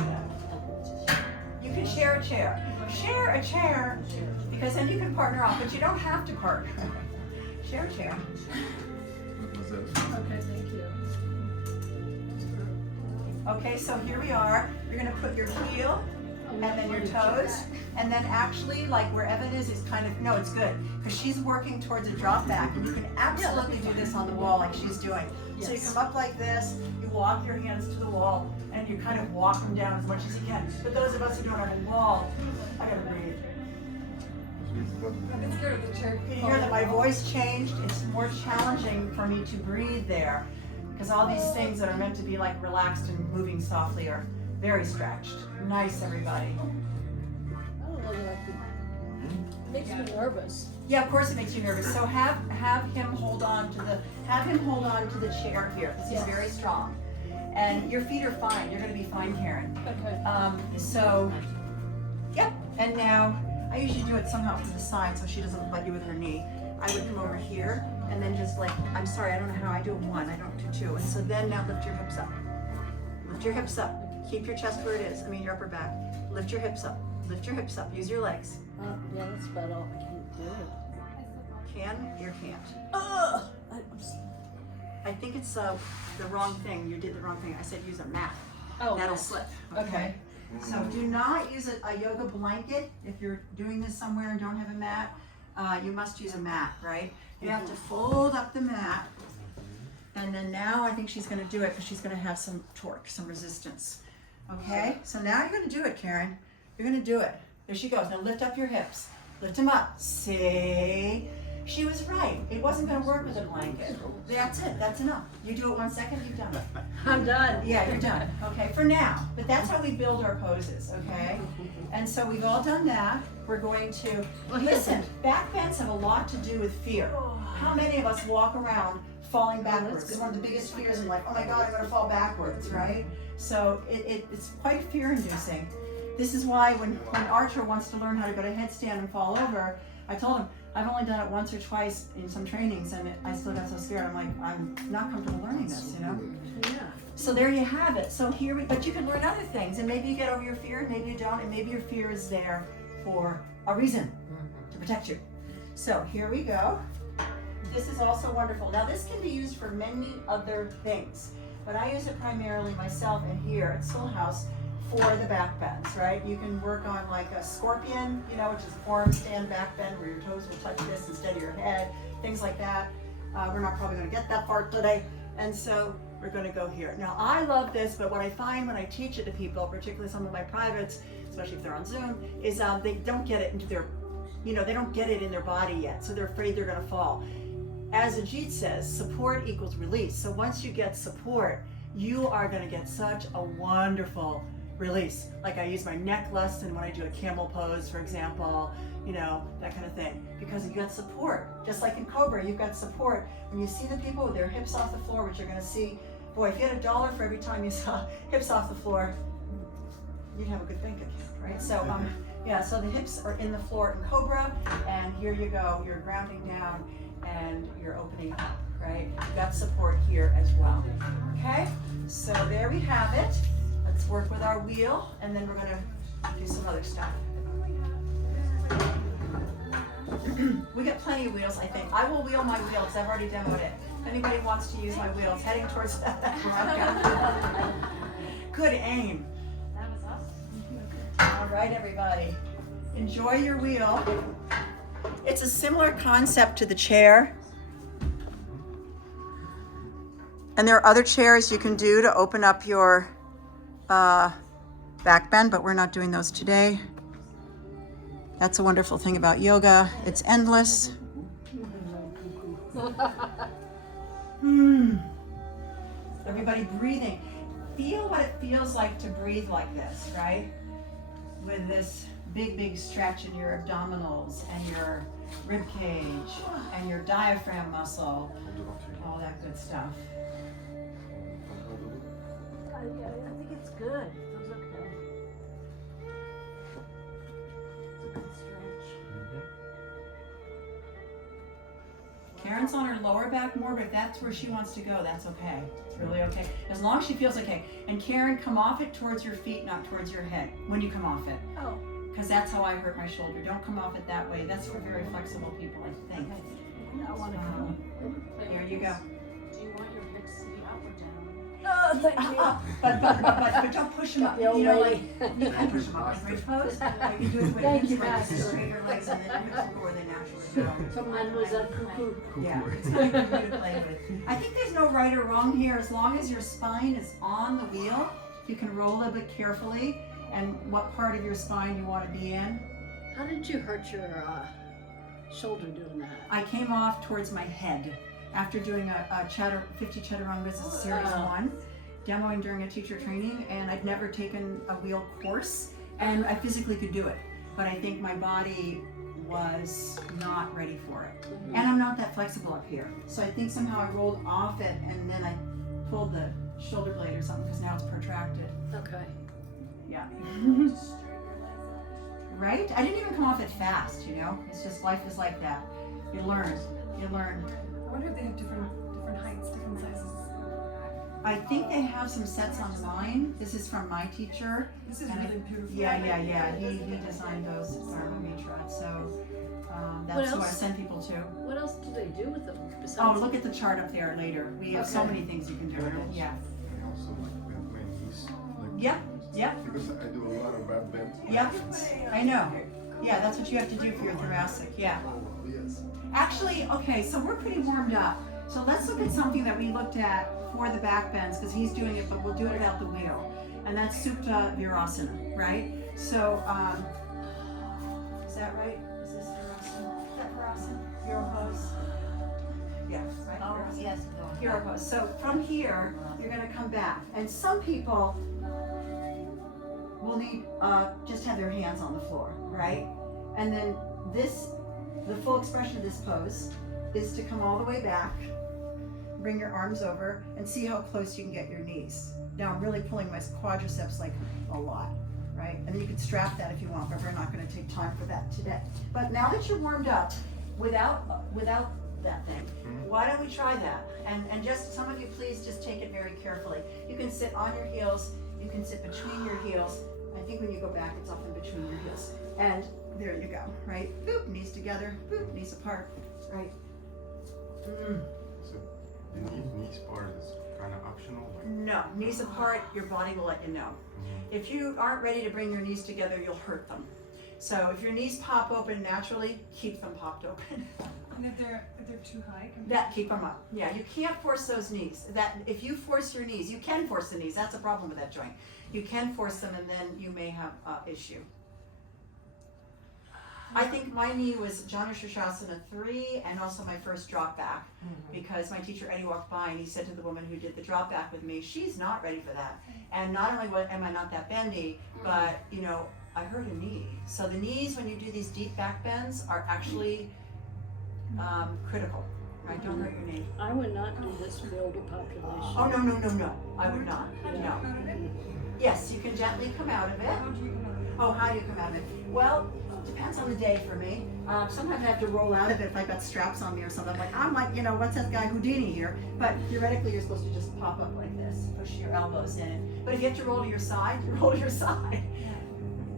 that. You can share a chair. Share a chair, because then you can partner off, but you don't have to partner. Share a chair. Okay, thank you. Okay, so here we are. You're gonna put your heel and then your toes, and then actually, like where Evan is kind of, no, it's good, because she's working towards a drop back, and you can absolutely do this on the wall like she's doing. So you come up like this, you walk your hands to the wall, and you kind of walk them down as much as you can. But those of us who don't have a wall, I gotta breathe. I'm scared of the chair. You can hear that my voice changed. It's more challenging for me to breathe there, because all these things that are meant to be like relaxed and moving softly are very stretched. Nice, everybody. I don't really like it. It makes me nervous. Yeah, of course it makes you nervous. So have him hold on to the chair here, because he's very strong. And your feet are fine. You're gonna be fine, Karen. Okay. So, yep. And now I usually do it somehow to the side so she doesn't butt you with her knee. I would come over here and then just like, I'm sorry, I don't know how I do one, I don't do two. And so then now lift your hips up. Lift your hips up. Keep your chest where it is, your upper back. Lift your hips up. Lift your hips up. Use your legs. Yeah, that's about all I can do. Can, you can't. Ugh. I think it's the wrong thing. You did the wrong thing. I said use a mat. Oh, That'll yes. slip. Okay. So do not use a yoga blanket. If you're doing this somewhere and don't have a mat, you must use a mat, right? You have to fold up the mat. And then now I think she's gonna do it because she's gonna have some torque, some resistance. Okay, so now you're gonna do it, Karen. You're gonna do it. There she goes. Now lift up your hips. Lift them up. See? She was right. It wasn't gonna work with a blanket. That's it. That's enough. You do it 1 second, you've done it. I'm done. Yeah, you're done. Okay, for now. But that's how we build our poses, okay? And so we've all done that. We're going to, listen, back bends have a lot to do with fear. How many of us walk around falling backwards? It's one of the biggest fears in life. Oh my God, I'm gonna fall backwards, right? So it's quite fear-inducing. This is why when Archer wants to learn how to go to headstand and fall over, I told him, I've only done it once or twice in some trainings and I still got so scared. I'm like, I'm not comfortable learning this, you know? Yeah. So there you have it. So but you can learn other things and maybe you get over your fear and maybe you don't and maybe your fear is there for a reason, to protect you. So here we go. This is also wonderful. Now this can be used for many other things, but I use it primarily myself and here at Soul House for the back bends, right? You can work on like a scorpion, you know, which is a forearm stand back bend where your toes will touch this instead of your head, things like that. We're not probably gonna get that far today. And so we're gonna go here. Now I love this, but what I find when I teach it to people, particularly some of my privates, especially if they're on Zoom, is they don't get it into their, they don't get it in their body yet. So they're afraid they're gonna fall. As Ajit says, support equals release. So once you get support, you are gonna get such a wonderful release. Like I use my neck lesson when I do a camel pose, for example, that kind of thing. Because you got support. Just like in Cobra, you've got support. When you see the people with their hips off the floor, which you're gonna see, boy, if you had $1 for every time you saw hips off the floor, you'd have a good bank account, right? So so the hips are in the floor in Cobra, and here you go, you're grounding down and you're opening up, right? You've got support here as well, okay? So there we have it. Let's work with our wheel, and then we're gonna do some other stuff. We got plenty of wheels, I think. I will wheel my wheels. I've already demoed it. If anybody wants to use my wheels, heading towards that. Good aim. That was awesome. All right, everybody. Enjoy your wheel. It's a similar concept to the chair. And there are other chairs you can do to open up your back bend, but we're not doing those today. That's a wonderful thing about yoga. It's endless. Everybody breathing. Feel what it feels like to breathe like this, right? With this big, big stretch in your abdominals and your rib cage and your diaphragm muscle, all that good stuff. I think it's good. It feels okay. It's a good stretch. Karen's on her lower back more, but if that's where she wants to go, that's okay. It's really okay. As long as she feels okay. And Karen, come off it towards your feet, not towards your head when you come off it. Oh. Because that's how I hurt my shoulder. Don't come off it that way. That's for very flexible people, I think. I want to come. There you go. Do you want your hips to be up or down? Oh, thank you. But don't push them up. The old lady. You can push them up like bridge pose. Or you can do it with Thank hips you, like this, Master. straight your legs and then your hips will go where they naturally go. So mine was a cuckoo. Yeah, it's kind of for you to play with. I think there's no right or wrong here. As long as your spine is on the wheel, you can roll a little bit carefully and what part of your spine you want to be in. How did you hurt your shoulder doing that? I came off towards my head after doing a 50 Chaturanga. This is series 1, demoing during a teacher training, and I'd never taken a wheel course, and I physically could do it, but I think my body was not ready for it. And I'm not that flexible up here. So I think somehow I rolled off it and then I pulled the shoulder blade or something because now it's protracted. Okay. Yeah. Right? I didn't even come off it fast, It's just life is like that. You learn. wonder if they have different heights, different sizes. I think they have some sets online. This is from my teacher. This is And really beautiful. Yeah. He designed those Mitra. So that's who I else? send people to. What else do they do with them Oh, besides? look at the chart up there later. We have so Okay. many things you can do with it. Yeah. I also like bend my knees. Like, Yeah. Because I do a lot of backbend. Yeah. I know. Yeah, that's what you have to do for your thoracic. Yeah. Oh, yes. Actually, okay, so we're pretty warmed up. So let's look at something that we looked at for the back bends, because he's doing it, but we'll do it without the wheel. And that's Supta Virasana, right? So, is that right? Is this Virasana? Is that Virasana? Hero pose? Yeah, right? Oh, Virasana. yes. Hero pose. So from here, you're gonna come back. And some people will need, just have their hands on the floor, right? And then the full expression of this pose is to come all the way back, bring your arms over, and see how close you can get your knees. Now I'm really pulling my quadriceps like a lot, right? And then you can strap that if you want, but we're not gonna take time for that today. But now that you're warmed up, without that thing, why don't we try that? And just, some of you please just take it very carefully. You can sit on your heels, you can sit between your heels. I think when you go back, it's often between your heels. And there you go, right? Boop, knees together, boop, knees apart, right? So the knees part is kind of optional. Like, No, knees apart, your body will let you know. If you aren't ready to bring your knees together, you'll hurt them. So if your knees pop open naturally, keep them popped open. And if they're too high, That, keep them up. Yeah, you can't force those knees. That, if you force your knees, you can force the knees. That's a problem with that joint. You can force them and then you may have issue. I think my knee was Janu Shirshasana 3 and also my first drop back, because my teacher Eddie walked by and he said to the woman who did the drop back with me, she's not ready for that. And not only am I not that bendy, but you know, I hurt a knee. So the knees, when you do these deep back bends, are actually critical, right? Don't hurt your knee. I would not do this for the older population. Oh, no, I would not, no. Yes, you can gently come out of it. how do you come out of it? Oh, how do you come out of it? Well, depends on the day for me. Sometimes I have to roll out of it if I've got straps on me or something. I'm like, you know, what's that guy Houdini here? But theoretically, you're supposed to just pop up like this, push your elbows in. But if you have to roll to your side, you roll to your side.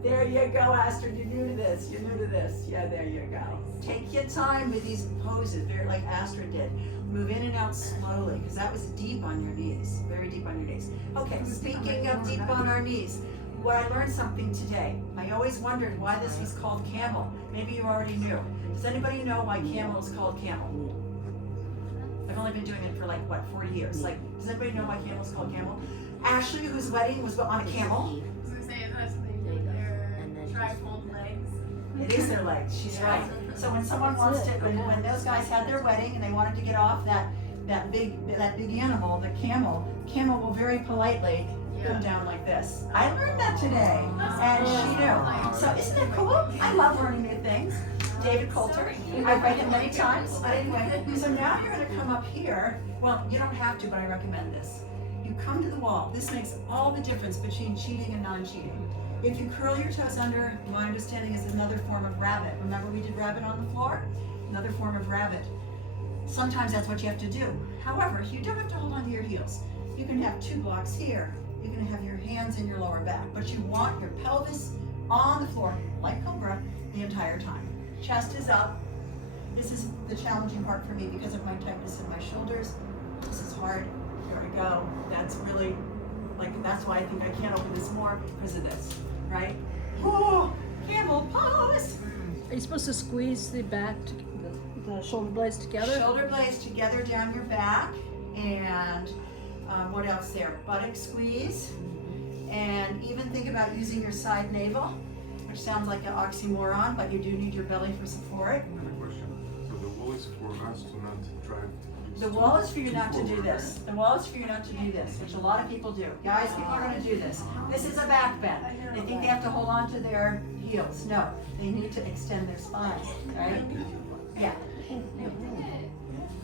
There you go, Astrid, you're new to this, Yeah, there you go. Take your time with these poses, very like Astrid did. Move in and out slowly, because that was deep on your knees, very deep on your knees. Okay, speaking of deep on our knees, well, I learned something today. I always wondered why this was called camel. Maybe you already knew. Does anybody know why camel is called camel? I've only been doing it for like, what, 40 years. Like, does anybody know why camel is called camel? Ashley, whose wedding was on a camel. I was gonna say, it has their trifold legs. It is their legs, she's right. So when someone wants to, when those guys had their wedding and they wanted to get off that big animal, the camel will very politely come down like this. I learned that today, and she knew. So isn't that cool? I love learning new things. David Coulter, I've read him many times, but anyway, so now you're gonna come up here. Well, you don't have to, but I recommend this. You come to the wall. This makes all the difference between cheating and non-cheating. If you curl your toes under, my understanding is another form of rabbit. Remember we did rabbit on the floor? Another form of rabbit. Sometimes that's what you have to do. However, you don't have to hold on to your heels. You can have 2 blocks here. You can have your hands in your lower back, but you want your pelvis on the floor, like Cobra, the entire time. Chest is up. This is the challenging part for me because of my tightness in my shoulders. This is hard. Here we go. That's really, that's why I think I can't open this more, because of this, right? Oh, camel pose. Are you supposed to squeeze the back, the shoulder blades together? Shoulder blades together down your back, and what else there? Buttock squeeze, and even think about using your side navel, which sounds like an oxymoron, but you do need your belly for support. I have a question. So the wall is for us to not drive. The wall is for you not to do this. The wall is for you not to do this, which a lot of people do. Guys, people are going to do this. This is a back bend. They think they have to hold on to their heels. No, they need to extend their spine, right? Yeah.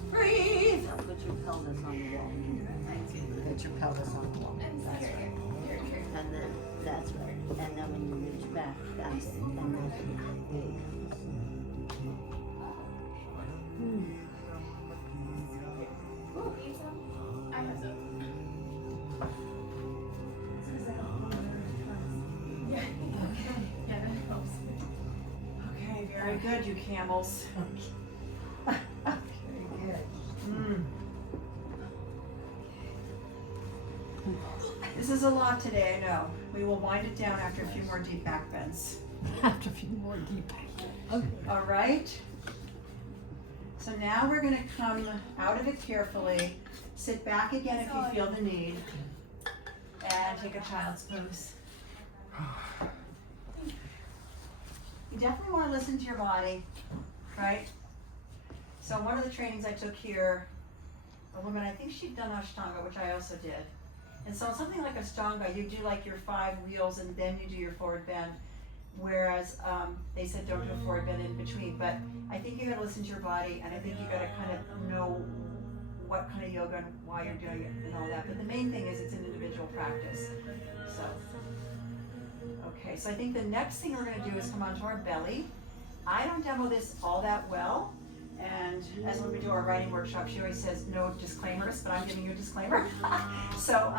Breathe. Put your pelvis on the wall. Put your pelvis on the wall. That's right. And then, that's right. And then when you reach back, that's it. And then, there you go. I have some. Yeah. Yeah, that helps. Okay, very good, you camels. Very good. This is a lot today, I know. We will wind it down after a few more deep back bends. After a few more deep. Okay. All right. So now we're going to come out of it carefully. Sit back again if you feel the need. And take a child's pose. You definitely want to listen to your body, right? So one of the trainings I took here, a woman, I think she'd done Ashtanga, which I also did. And so something like Ashtanga, you do like your 5 wheels and then you do your forward bend. Whereas they said don't do a forward bend in between. But I think you gotta listen to your body, and I think you gotta kind of know what kind of yoga and why you're doing it and all that. But the main thing is it's an individual practice. So, okay, so I think the next thing we're gonna do is come onto our belly. I don't demo this all that well. And as when we do our writing workshop, she always says no disclaimers, but I'm giving you a disclaimer. So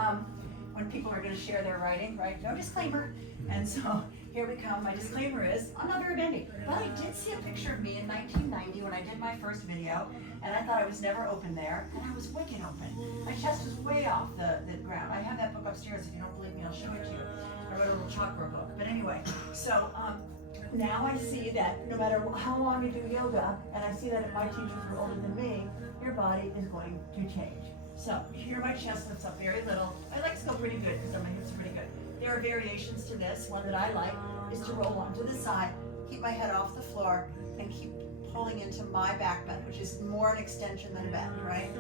when people are going to share their writing, right, no disclaimer. And so here we come. My disclaimer is I'm not very bendy, but I did see a picture of me in 1990 when I did my first video, and I thought I was never open there, and I was wicked open. My chest was way off the ground. I have that book upstairs. If you don't believe me, I'll show it to you. I wrote a little chakra book. But anyway, so now I see that no matter how long you do yoga, and I see that if my teachers are older than me, your body is going to change. So here my chest lifts up very little. My legs go pretty good because my hips are pretty good. There are variations to this. One that I like is to roll onto the side, keep my head off the floor, and keep pulling into my back bend, which is more an extension than a bend, right?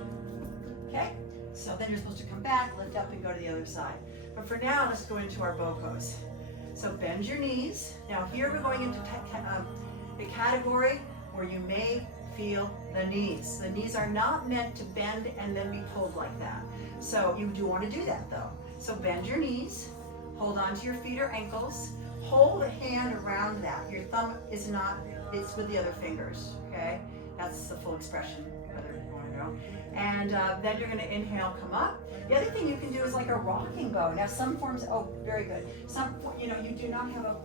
Okay? So then you're supposed to come back, lift up, and go to the other side. But for now, let's go into our bow pose. So bend your knees. Now here we're going into the category where you may feel the knees. The knees are not meant to bend and then be pulled like that. So you do want to do that though. So bend your knees, hold on to your feet or ankles, hold a hand around that. Your thumb is not, it's with the other fingers, okay? That's the full expression, whether you want to know. And then you're going to inhale, come up. The other thing you can do is like a rocking bow. Now some forms, oh, very good. Some, you know, you do not have a,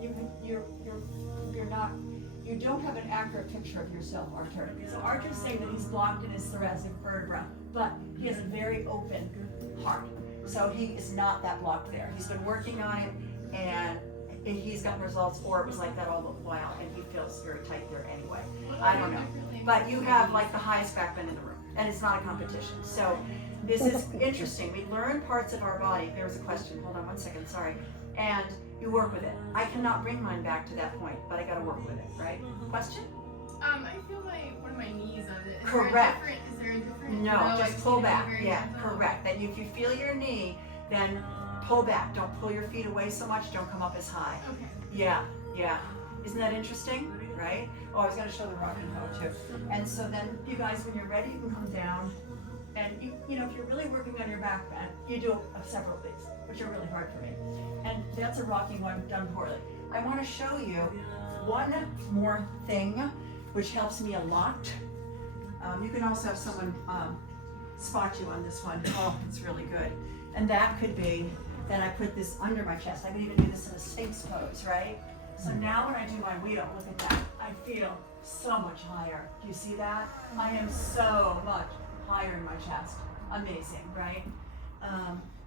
you don't have an accurate picture of yourself, Arthur. So Arthur's saying that he's blocked in his thoracic vertebra, but he has a very open heart. So he is not that blocked there. He's been working on it, and he's gotten results, or it was like that all the while, and he feels very tight there anyway. I don't know. But you have like the highest back bend in the room, and it's not a competition. So this is interesting. We learn parts of our body. There was a question. Hold on one second. Sorry. And you work with it. I cannot bring mine back to that point, but I got to work with it, right? Question? I feel like one of my knees on it. Correct. Is there a different? No, just pull back. Yeah, correct. That if you feel your knee, then pull back. Don't pull your feet away so much. Don't come up as high. Okay. Yeah, yeah. Isn't that interesting? Right? Oh, I was going to show the rocking bow too. And so then, you guys, when you're ready, you can come down. And you know, if you're really working on your back bend, you do several of these, which are really hard for me. And that's a rocking one done poorly. I want to show you one more thing, which helps me a lot. You can also have someone spot you on this one. Oh, it's really good. And that could be that I put this under my chest. I could even do this in a Sphinx pose, right? So now when I do my wheel, look at that. I feel so much higher. Do you see that? I am so much higher in my chest. Amazing, right?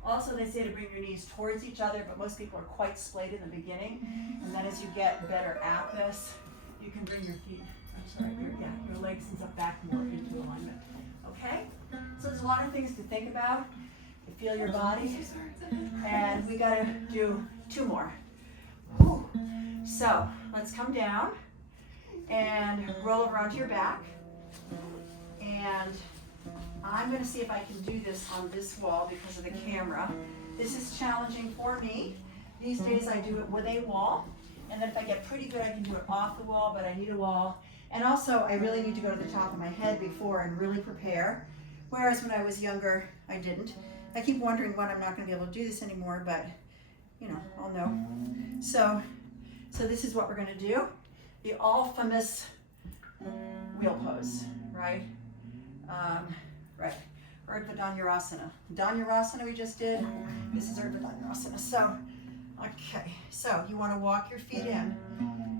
Also, they say to bring your knees towards each other, but most people are quite splayed in the beginning. And then as you get better at this, you can bring your feet, your legs and stuff back more into alignment. Okay? So there's a lot of things to think about. You feel your body. And we gotta do 2 more. Whew. So let's come down and roll over onto your back. And I'm going to see if I can do this on this wall because of the camera. This is challenging for me. These days I do it with a wall. And then if I get pretty good, I can do it off the wall, but I need a wall. And also, I really need to go to the top of my head before and really prepare. Whereas when I was younger, I didn't. I keep wondering when I'm not going to be able to do this anymore, but, you know, I'll know. So this is what we're going to do. The all famous wheel pose, right? Right. Urdhva Dhanurasana. Dhanurasana we just did. This is Urdhva Dhanurasana. So, okay. So you want to walk your feet in.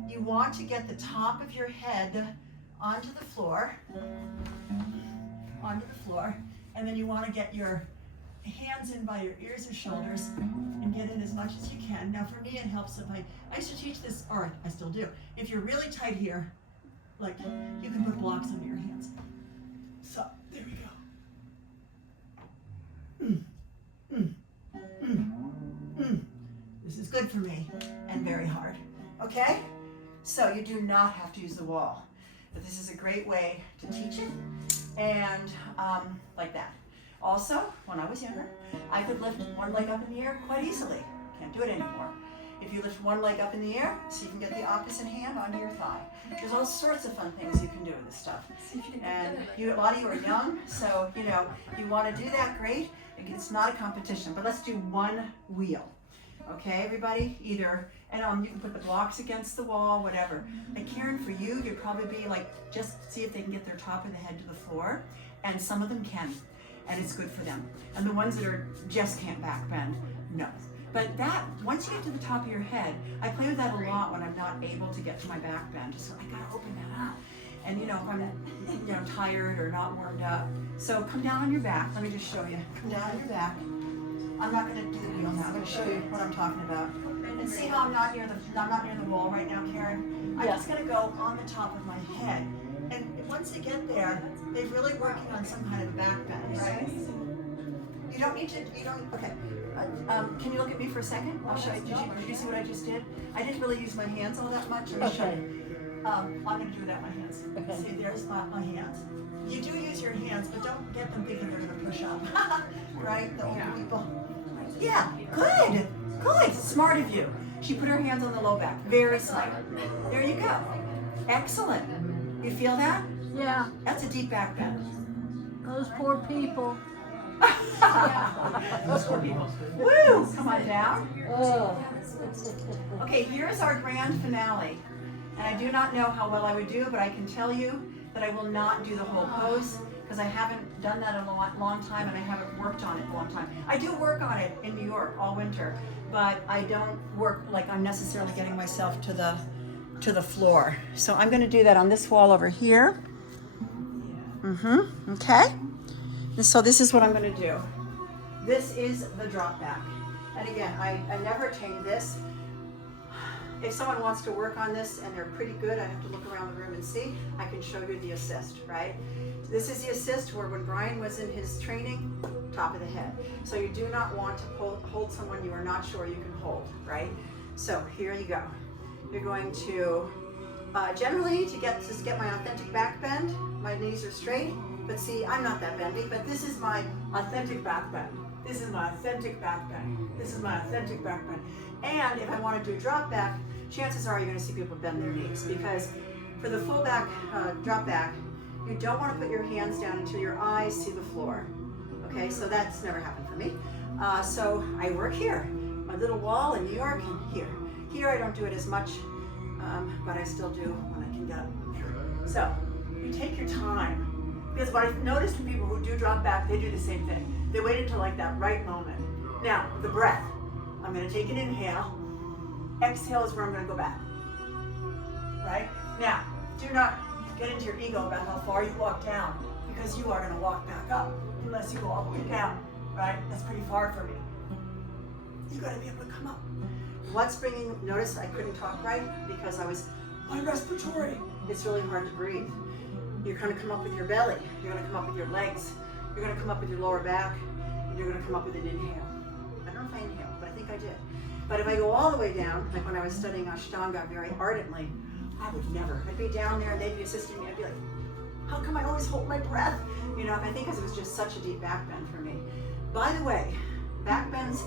You want to get the top of your head onto the floor. Onto the floor. And then you want to get your hands in by your ears or shoulders and get in as much as you can. Now for me it helps if I used to teach this, or I still do. If you're really tight here, like you can put blocks under your hands. So there we go. This is good for me and very hard. Okay? So you do not have to use the wall. But this is a great way to teach it, and like that. Also, when I was younger, I could lift one leg up in the air quite easily. Can't do it anymore. If you lift one leg up in the air, so you can get the opposite hand onto your thigh. There's all sorts of fun things you can do with this stuff. And a lot of you are young, so you know, you want to do that, great. It's not a competition, but let's do one wheel. Okay, everybody? Either, and you can put the blocks against the wall, whatever. Like Karen, for you, you'd probably be like, just see if they can get their top of the head to the floor. And some of them can, and it's good for them. And the ones that are just can't back bend, no. But that, once you get to the top of your head, I play with that a lot when I'm not able to get to my back bend. So I gotta open that up. And you know, if I'm tired or not warmed up. So come down on your back. Let me just show you. Come down on your back. I'm not going to do the wheel now. I'm going to show you what I'm talking about. And see how I'm not near the wall right now, Karen? I'm just going to go on the top of my head. And once they get there, they're really working on some kind of back bend, right? You don't need to, okay. Can you look at me for a second? I'll show you. Did you see what I just did? I didn't really use my hands all that much. Let me show you. I'm going to do it without my hands. Okay. See, there's my hands. You do use your hands, but don't get them thinking they're going to push up. Right? The older people. Yeah, good. Good. Smart of you. She put her hands on the low back. Very smart. There you go. Excellent. You feel that? Yeah. That's a deep back bend. Those poor people. Those poor people. Woo! Come on down. Oh. Okay, here's our grand finale. And I do not know how well I would do, but I can tell you that I will not do the whole pose because I haven't done that in a long time and I haven't worked on it in a long time. I do work on it in New York all winter, but I don't work like I'm necessarily getting myself to the floor. So I'm going to do that on this wall over here. Okay. And so this is what I'm going to do. This is the drop back. And again, I never change this. If someone wants to work on this and they're pretty good, I have to look around the room and see, I can show you the assist, right? This is the assist where when Brian was in his training, top of the head. So you do not want to hold someone you are not sure you can hold, right? So here you go. You're going to, generally to get my authentic back bend, my knees are straight, but see, I'm not that bendy, but this is my authentic back bend. This is my authentic back bend. This is my authentic back bend. And if I want to do drop back, chances are you're going to see people bend their knees because for the full back drop back, you don't want to put your hands down until your eyes see the floor. Okay, so that's never happened for me. So I work here, my little wall in New York, and here. Here I don't do it as much, but I still do when I can get up. So you take your time. Because what I've noticed from people who do drop back, they do the same thing. They wait until like that right moment. Now, the breath. I'm going to take an inhale. Exhale is where I'm going to go back. Right? Now, do not get into your ego about how far you walk down because you are going to walk back up unless you go all the way down. Right? That's pretty far for me. You got to be able to come up. What's bringing, notice I couldn't talk right because I was, my respiratory. It's really hard to breathe. You're going to come up with your belly. You're going to come up with your legs. You're going to come up with your lower back. And you're going to come up with an inhale. I don't know if I inhaled, but I think I did. But if I go all the way down, like when I was studying Ashtanga very ardently, I would never. I'd be down there and they'd be assisting me. I'd be like, how come I always hold my breath? You know, I think because it was just such a deep back bend for me. By the way, back bends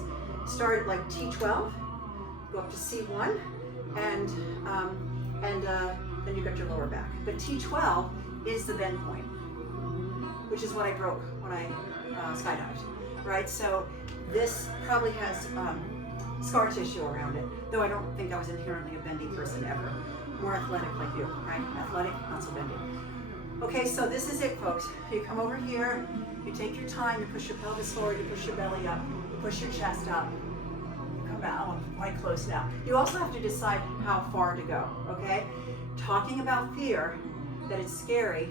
start at like T12, go up to C1, and then you got your lower back. But T12 is the bend point, which is what I broke when I skydived, right? So this probably has scar tissue around it, though I don't think I was inherently a bendy person ever. More athletic like you, right? Athletic, not so bendy. Okay, so this is it, folks. You come over here, you take your time, you push your pelvis forward, you push your belly up, you push your chest up. You come back, oh, quite close now. You also have to decide how far to go, okay? Talking about fear, that it's scary,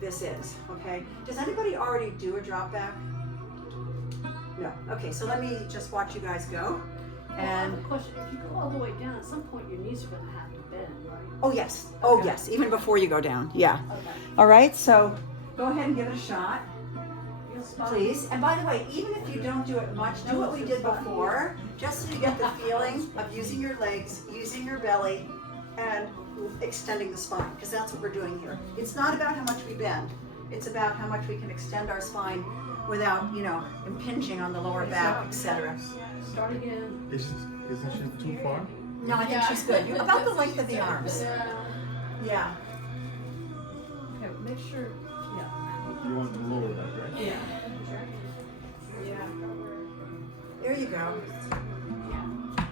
this is, okay? Does anybody already do a drop back? No. Okay, so let me just watch you guys go. I have And a question. If you go all the way down, at some point your knees are going to have to bend, right? oh yes, oh Okay. yes, even before you go down, yeah. Okay. All right, so go ahead and give it a shot, Feel spot. please. And by the way, even if you don't do it much, do what we did before, just so you get the feeling of using your legs, using your belly, and extending the spine, because that's what we're doing here. It's not about how much we bend, it's about how much we can extend our spine without, you know, impinging on the lower back, etc. Start again. Isn't she too far? No, I think she's good. About the length of the arms. Yeah. Okay, make sure. Yeah. You want the lower back, right? Yeah. There you go.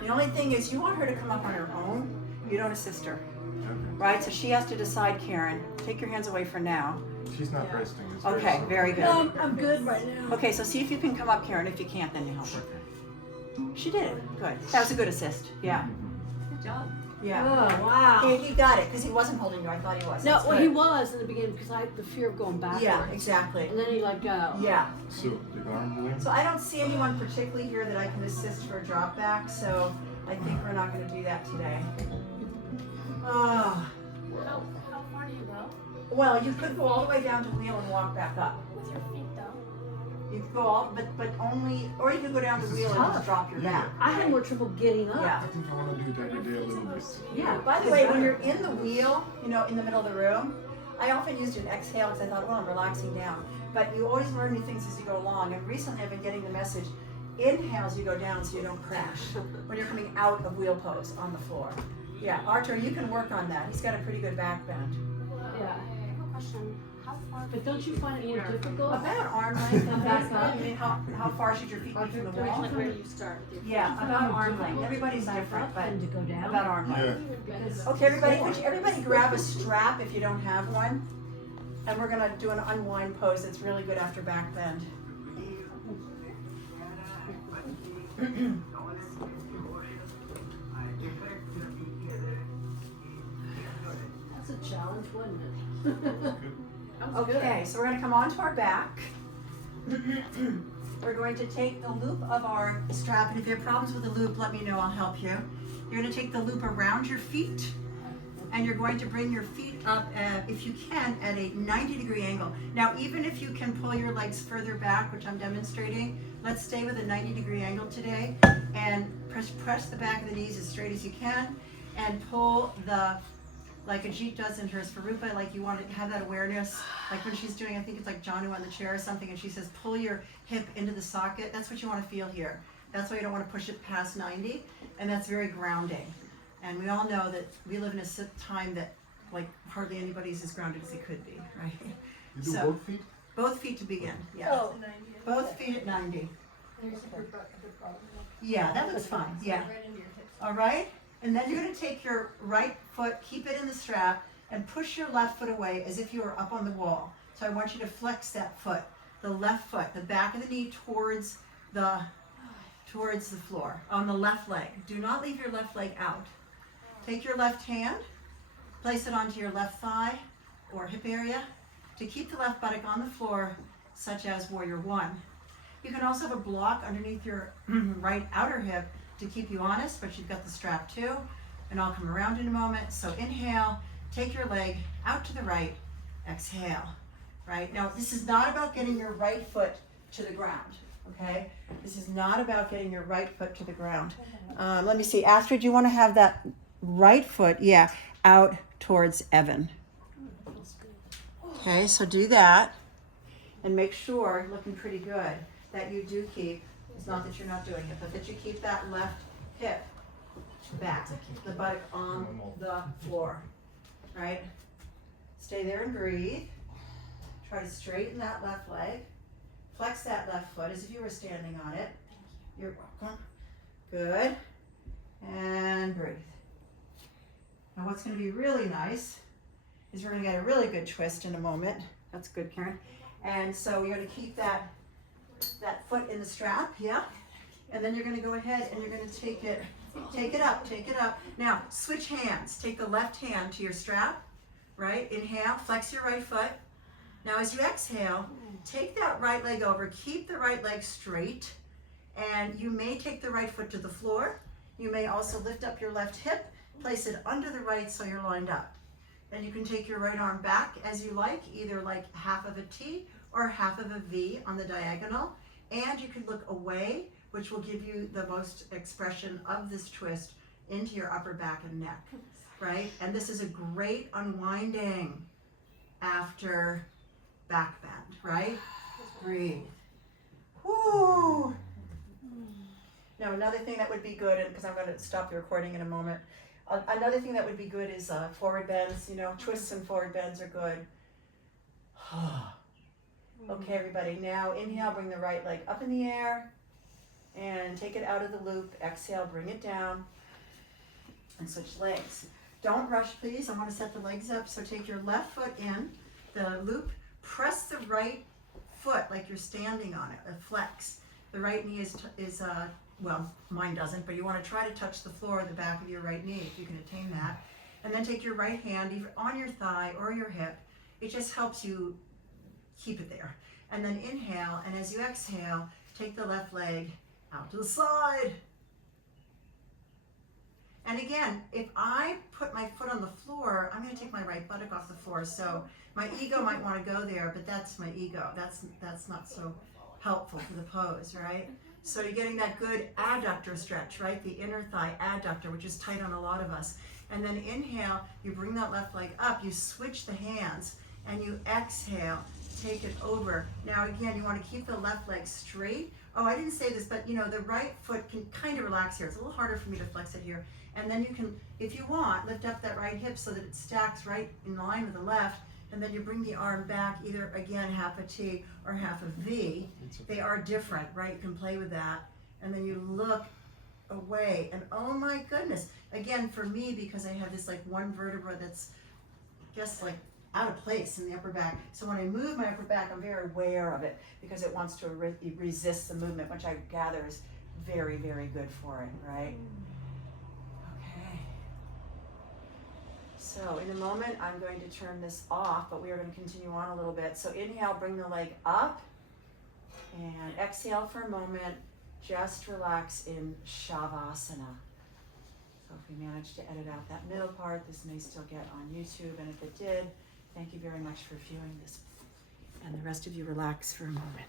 The only thing is you want her to come up on her own. You don't assist her, Okay. right? So she has to decide, Karen. Take your hands away for now. She's not resting. It's Okay, slow. very good. No, I'm good right now. Okay, so see if you can come up, Karen. If you can't, then you help her. She did it. Good. That was a good assist. Yeah. Good job. Yeah. Oh, wow. He got it because he wasn't holding you. I thought he was. No, That's well, good. he was in the beginning because I had the fear of going backwards. Yeah, exactly. And then he let go. Yeah. So, big arm length. So I don't see anyone particularly here that I can assist for a drop back. So I think we're not going to do that today. Oh. How far do you go? Well, you could go all the way down to wheel and walk back up. With your feet though? You could go all, but only, or you could go down the wheel and just drop your back. I had more trouble getting up. Yeah. I think I want to do that today a little bit. Yeah. By the way, when you're in the wheel, you know, in the middle of the room, I often used an exhale because I thought, well, I'm relaxing down. But you always learn new things as you go along. And recently I've been getting the message, inhales you go down so you don't crash when you're coming out of wheel pose on the floor. Yeah, Arthur, you can work on that. He's got a pretty good back bend. Yeah. I have a question. How far? But don't you find it more difficult? About arm length and back up. I mean, how far should your feet be from the wall? Like where do you start? with your Yeah, about arm length. Everybody's back different, up but and to go down? about arm length. Yeah. Because- Okay, everybody, could you everybody grab a strap if you don't have one? And we're gonna do an unwind pose that's really good after back bend. That's a challenge, wasn't it? That was Okay, so we're gonna come onto our back. We're going to take the loop of our strap, and if you have problems with the loop, let me know, I'll help you. You're gonna take the loop around your feet, and you're going to bring your feet up, if you can, at a 90-degree angle. Now, even if you can pull your legs further back, which I'm demonstrating, let's stay with a 90-degree angle today, and press the back of the knees as straight as you can, and pull like Ajit does in her Svarupa, like you want to have that awareness, like when she's doing, I think it's like Janu on the chair or something, and she says, pull your hip into the socket. That's what you want to feel here. That's why you don't want to push it past 90, and that's very grounding. And we all know that we live in a time that like hardly anybody's as grounded as they could be, right? You do So- both feet? Both feet to begin, yeah. Oh. Both feet at 90. Yeah, that looks fine, yeah. Right into your hips. All right? And then you're going to take your right foot, keep it in the strap, and push your left foot away as if you were up on the wall. So I want you to flex that foot, the left foot, the back of the knee towards the floor, on the left leg. Do not leave your left leg out. Take your left hand, place it onto your left thigh or hip area to keep the left buttock on the floor, such as Warrior One. You can also have a block underneath your right outer hip to keep you honest, but you've got the strap too. And I'll come around in a moment. So inhale, take your leg out to the right, exhale. Right? Now, this is not about getting your right foot to the ground, okay? This is not about getting your right foot to the ground. Let me see, Astrid, you want to have that right foot, yeah, out towards Evan. Okay, so do that. And make sure, looking pretty good, that you do keep, it's not that you're not doing it, but that you keep that left hip back, the buttock on the floor, right? Stay there and breathe. Try to straighten that left leg. Flex that left foot as if you were standing on it. You're welcome. Good. And breathe. Now what's going to be really nice is we're gonna get a really good twist in a moment. That's good, Karen. And so you're gonna keep that foot in the strap, yeah? And then you're gonna go ahead and you're gonna take it up. Now, switch hands. Take the left hand to your strap, right? Inhale, flex your right foot. Now as you exhale, take that right leg over, keep the right leg straight, and you may take the right foot to the floor. You may also lift up your left hip, place it under the right so you're lined up. Then you can take your right arm back as you like, either like half of a T or half of a V on the diagonal. And you can look away, which will give you the most expression of this twist into your upper back and neck, right? And this is a great unwinding after back bend, right? Breathe. Whoo! Now another thing that would be good, because I'm going to stop the recording in a moment, another thing that would be good is forward bends, twists and forward bends are good. Okay, everybody, now inhale, bring the right leg up in the air and take it out of the loop. Exhale, bring it down and switch legs. Don't rush, please. I want to set the legs up. So take your left foot in the loop, press the right foot like you're standing on it, a flex. The right knee is well, mine doesn't, but you want to try to touch the floor of the back of your right knee if you can attain that. And then take your right hand either on your thigh or your hip. It just helps you keep it there. And then inhale, and as you exhale, take the left leg out to the side. And again, if I put my foot on the floor, I'm going to take my right buttock off the floor. So my ego might want to go there, but that's my ego. That's not so helpful for the pose, right? So you're getting that good adductor stretch, right? The inner thigh adductor, which is tight on a lot of us. And then inhale, you bring that left leg up, you switch the hands, and you exhale, take it over. Now again, you want to keep the left leg straight. Oh, I didn't say this, but the right foot can kind of relax here. It's a little harder for me to flex it here. And then you can, if you want, lift up that right hip so that it stacks right in line with the left. And then you bring the arm back, either again half a T or half a V. They are different, right? You can play with that. And then you look away, and oh my goodness. Again, for me, because I have this like one vertebra that's just like out of place in the upper back. So when I move my upper back, I'm very aware of it because it wants to resist the movement, which I gather is very, very good for it, right? Okay. So in a moment, I'm going to turn this off, but we are going to continue on a little bit. So inhale, bring the leg up, and exhale for a moment. Just relax in Shavasana. So if we manage to edit out that middle part, this may still get on YouTube, and if it did, thank you very much for viewing this. And the rest of you relax for a moment.